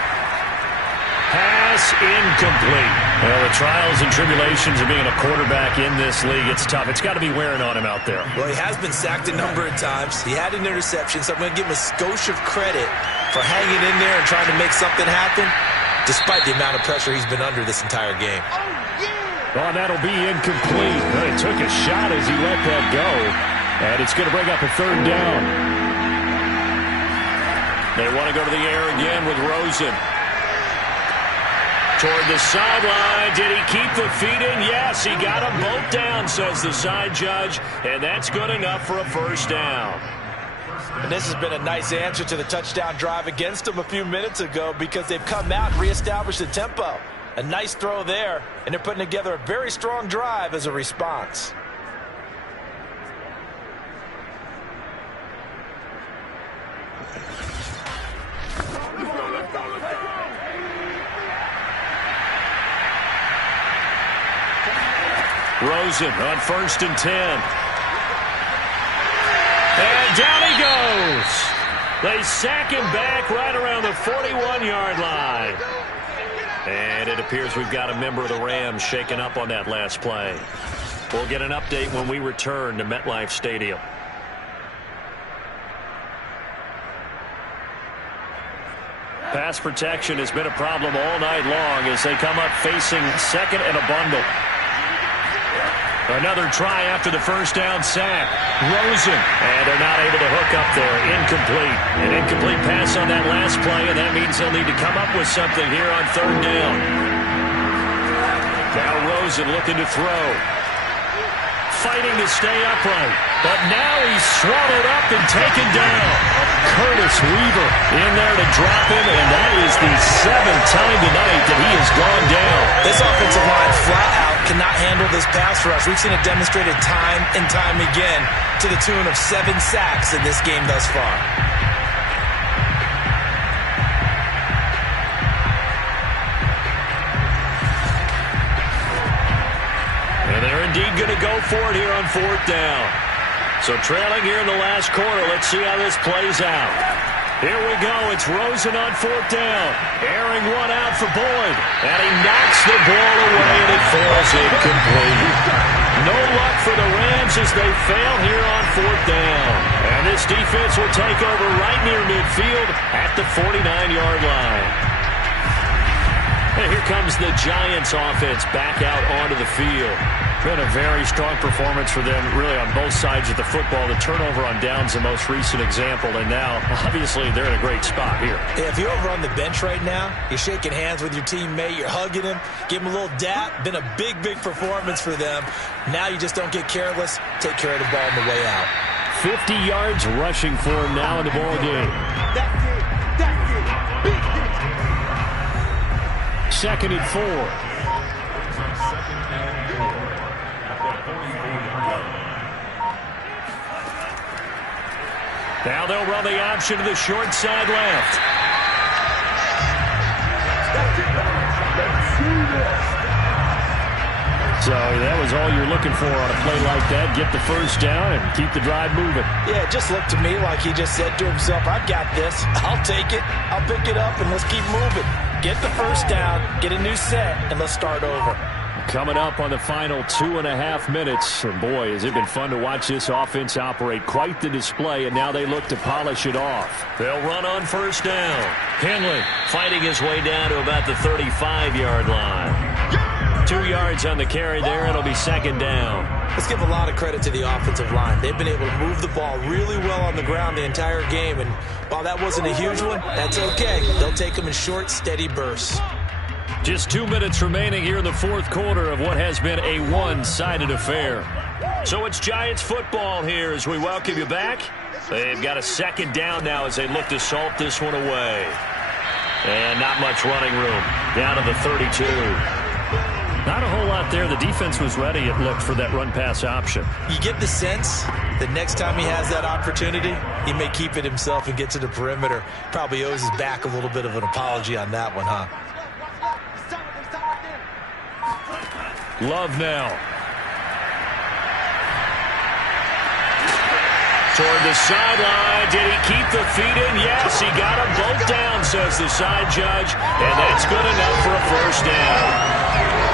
Pass incomplete. Well, the trials and tribulations of being a quarterback in this league, it's tough. It's got to be wearing on him out there. Well, he has been sacked a number of times. He had an interception, so I'm going to give him a skosh of credit for hanging in there and trying to make something happen, despite the amount of pressure he's been under this entire game. Well, that'll be incomplete. But it took a shot as he let that go. And it's going to bring up a 3rd down. They want to go to the air again with Rosen. Toward the sideline. Did he keep the feet in? Yes, he got them both down, says the side judge. And that's good enough for a first down. And this has been a nice answer to the touchdown drive against them a few minutes ago because they've come out and reestablished the tempo. A nice throw there, and they're putting together a very strong drive as a response. Rosen on 1st and 10. And down he goes. They sack him back right around the 41-yard line. And it appears we've got a member of the Rams shaken up on that last play. We'll get an update when we return to MetLife Stadium. Pass protection has been a problem all night long as they come up facing second and a bundle. Another try after the first down sack. Rosen. And they're not able to hook up there. Incomplete. An incomplete pass on that last play, and that means they'll need to come up with something here on 3rd down. Now Rosen looking to throw. Fighting to stay upright. But now he's swallowed up and taken down. Curtis Weaver in there to drop him, and that is the 7th time tonight that he has gone down. This offensive line flat out cannot handle this pass rush. We've seen it demonstrated time and time again to the tune of 7 sacks in this game thus far. And they're indeed going to go for it here on 4th down. So trailing here in the last quarter. Let's see how this plays out. Here we go. It's Rosen on 4th down. Airing one out for Boyd. And he knocks the ball away, and it falls incomplete. No luck for the Rams as they fail here on 4th down. And this defense will take over right near midfield at the 49-yard line. And here comes the Giants offense back out onto the field. Been a very strong performance for them, really, on both sides of the football. The turnover on downs, the most recent example, and now, obviously, they're in a great spot here. Yeah, if you're over on the bench right now, you're shaking hands with your teammate, you're hugging him, give him a little dap. Been a big, big performance for them. Now you just don't get careless. Take care of the ball on the way out. 50 yards rushing for him now in the ball game. Second and 4. Now they'll run the option to the short side left. So that was all you're looking for on a play like that. Get the first down and keep the drive moving. Yeah, it just looked to me like he just said to himself, I've got this. I'll take it. I'll pick it up, and let's keep moving. Get the first down, get a new set, and let's start over. Coming up on the final 2.5 minutes. And boy, has it been fun to watch this offense operate. Quite the display, and now they look to polish it off. They'll run on first down. Henley fighting his way down to about the 35-yard line. 2 yards on the carry there. It'll be second down. Let's give a lot of credit to the offensive line. They've been able to move the ball really well on the ground the entire game. And while that wasn't a huge one, that's okay. They'll take them in short, steady bursts. Just 2 minutes remaining here in the fourth quarter of what has been a one-sided affair. So it's Giants football here as we welcome you back. They've got a second down now as they look to salt this one away. And not much running room. Down to the 32. Not a whole lot there. The defense was ready, it looked, for that run-pass option. You get the sense that next time he has that opportunity, he may keep it himself and get to the perimeter. Probably owes his back a little bit of an apology on that one, huh? Love now. Toward the sideline. Did he keep the feet in? Yes, he got them both down, says the side judge. And that's good enough for a first down.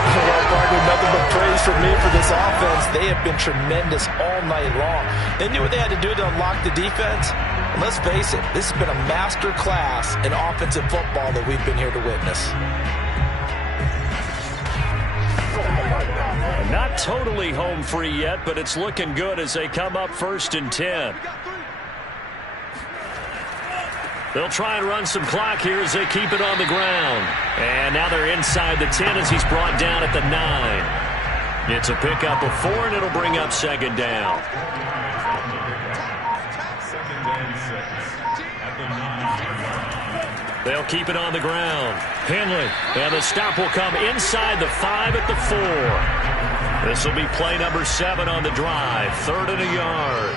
Well, Barkley, nothing but praise from me for this offense. They have been tremendous all night long. They knew what they had to do to unlock the defense. And let's face it, this has been a master class in offensive football that we've been here to witness. Not totally home free yet, but it's looking good as they come up 1st and 10. They'll try and run some clock here as they keep it on the ground. And now they're inside the 10 as he's brought down at the 9. It's a pickup of 4, and it'll bring up second down. They'll keep it on the ground. Henley, and the stop will come inside the 5 at the 4. This will be play number 7 on the drive. 3rd and a yard.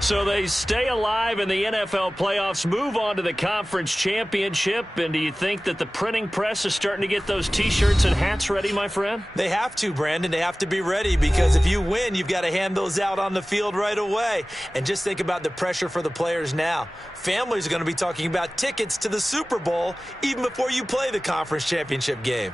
So they stay alive in the NFL playoffs, move on to the conference championship. And do you think that the printing press is starting to get those T-shirts and hats ready, my friend? They have to, Brandon. They have to be ready because if you win, you've got to hand those out on the field right away. And just think about the pressure for the players now. Families are going to be talking about tickets to the Super Bowl even before you play the conference championship game.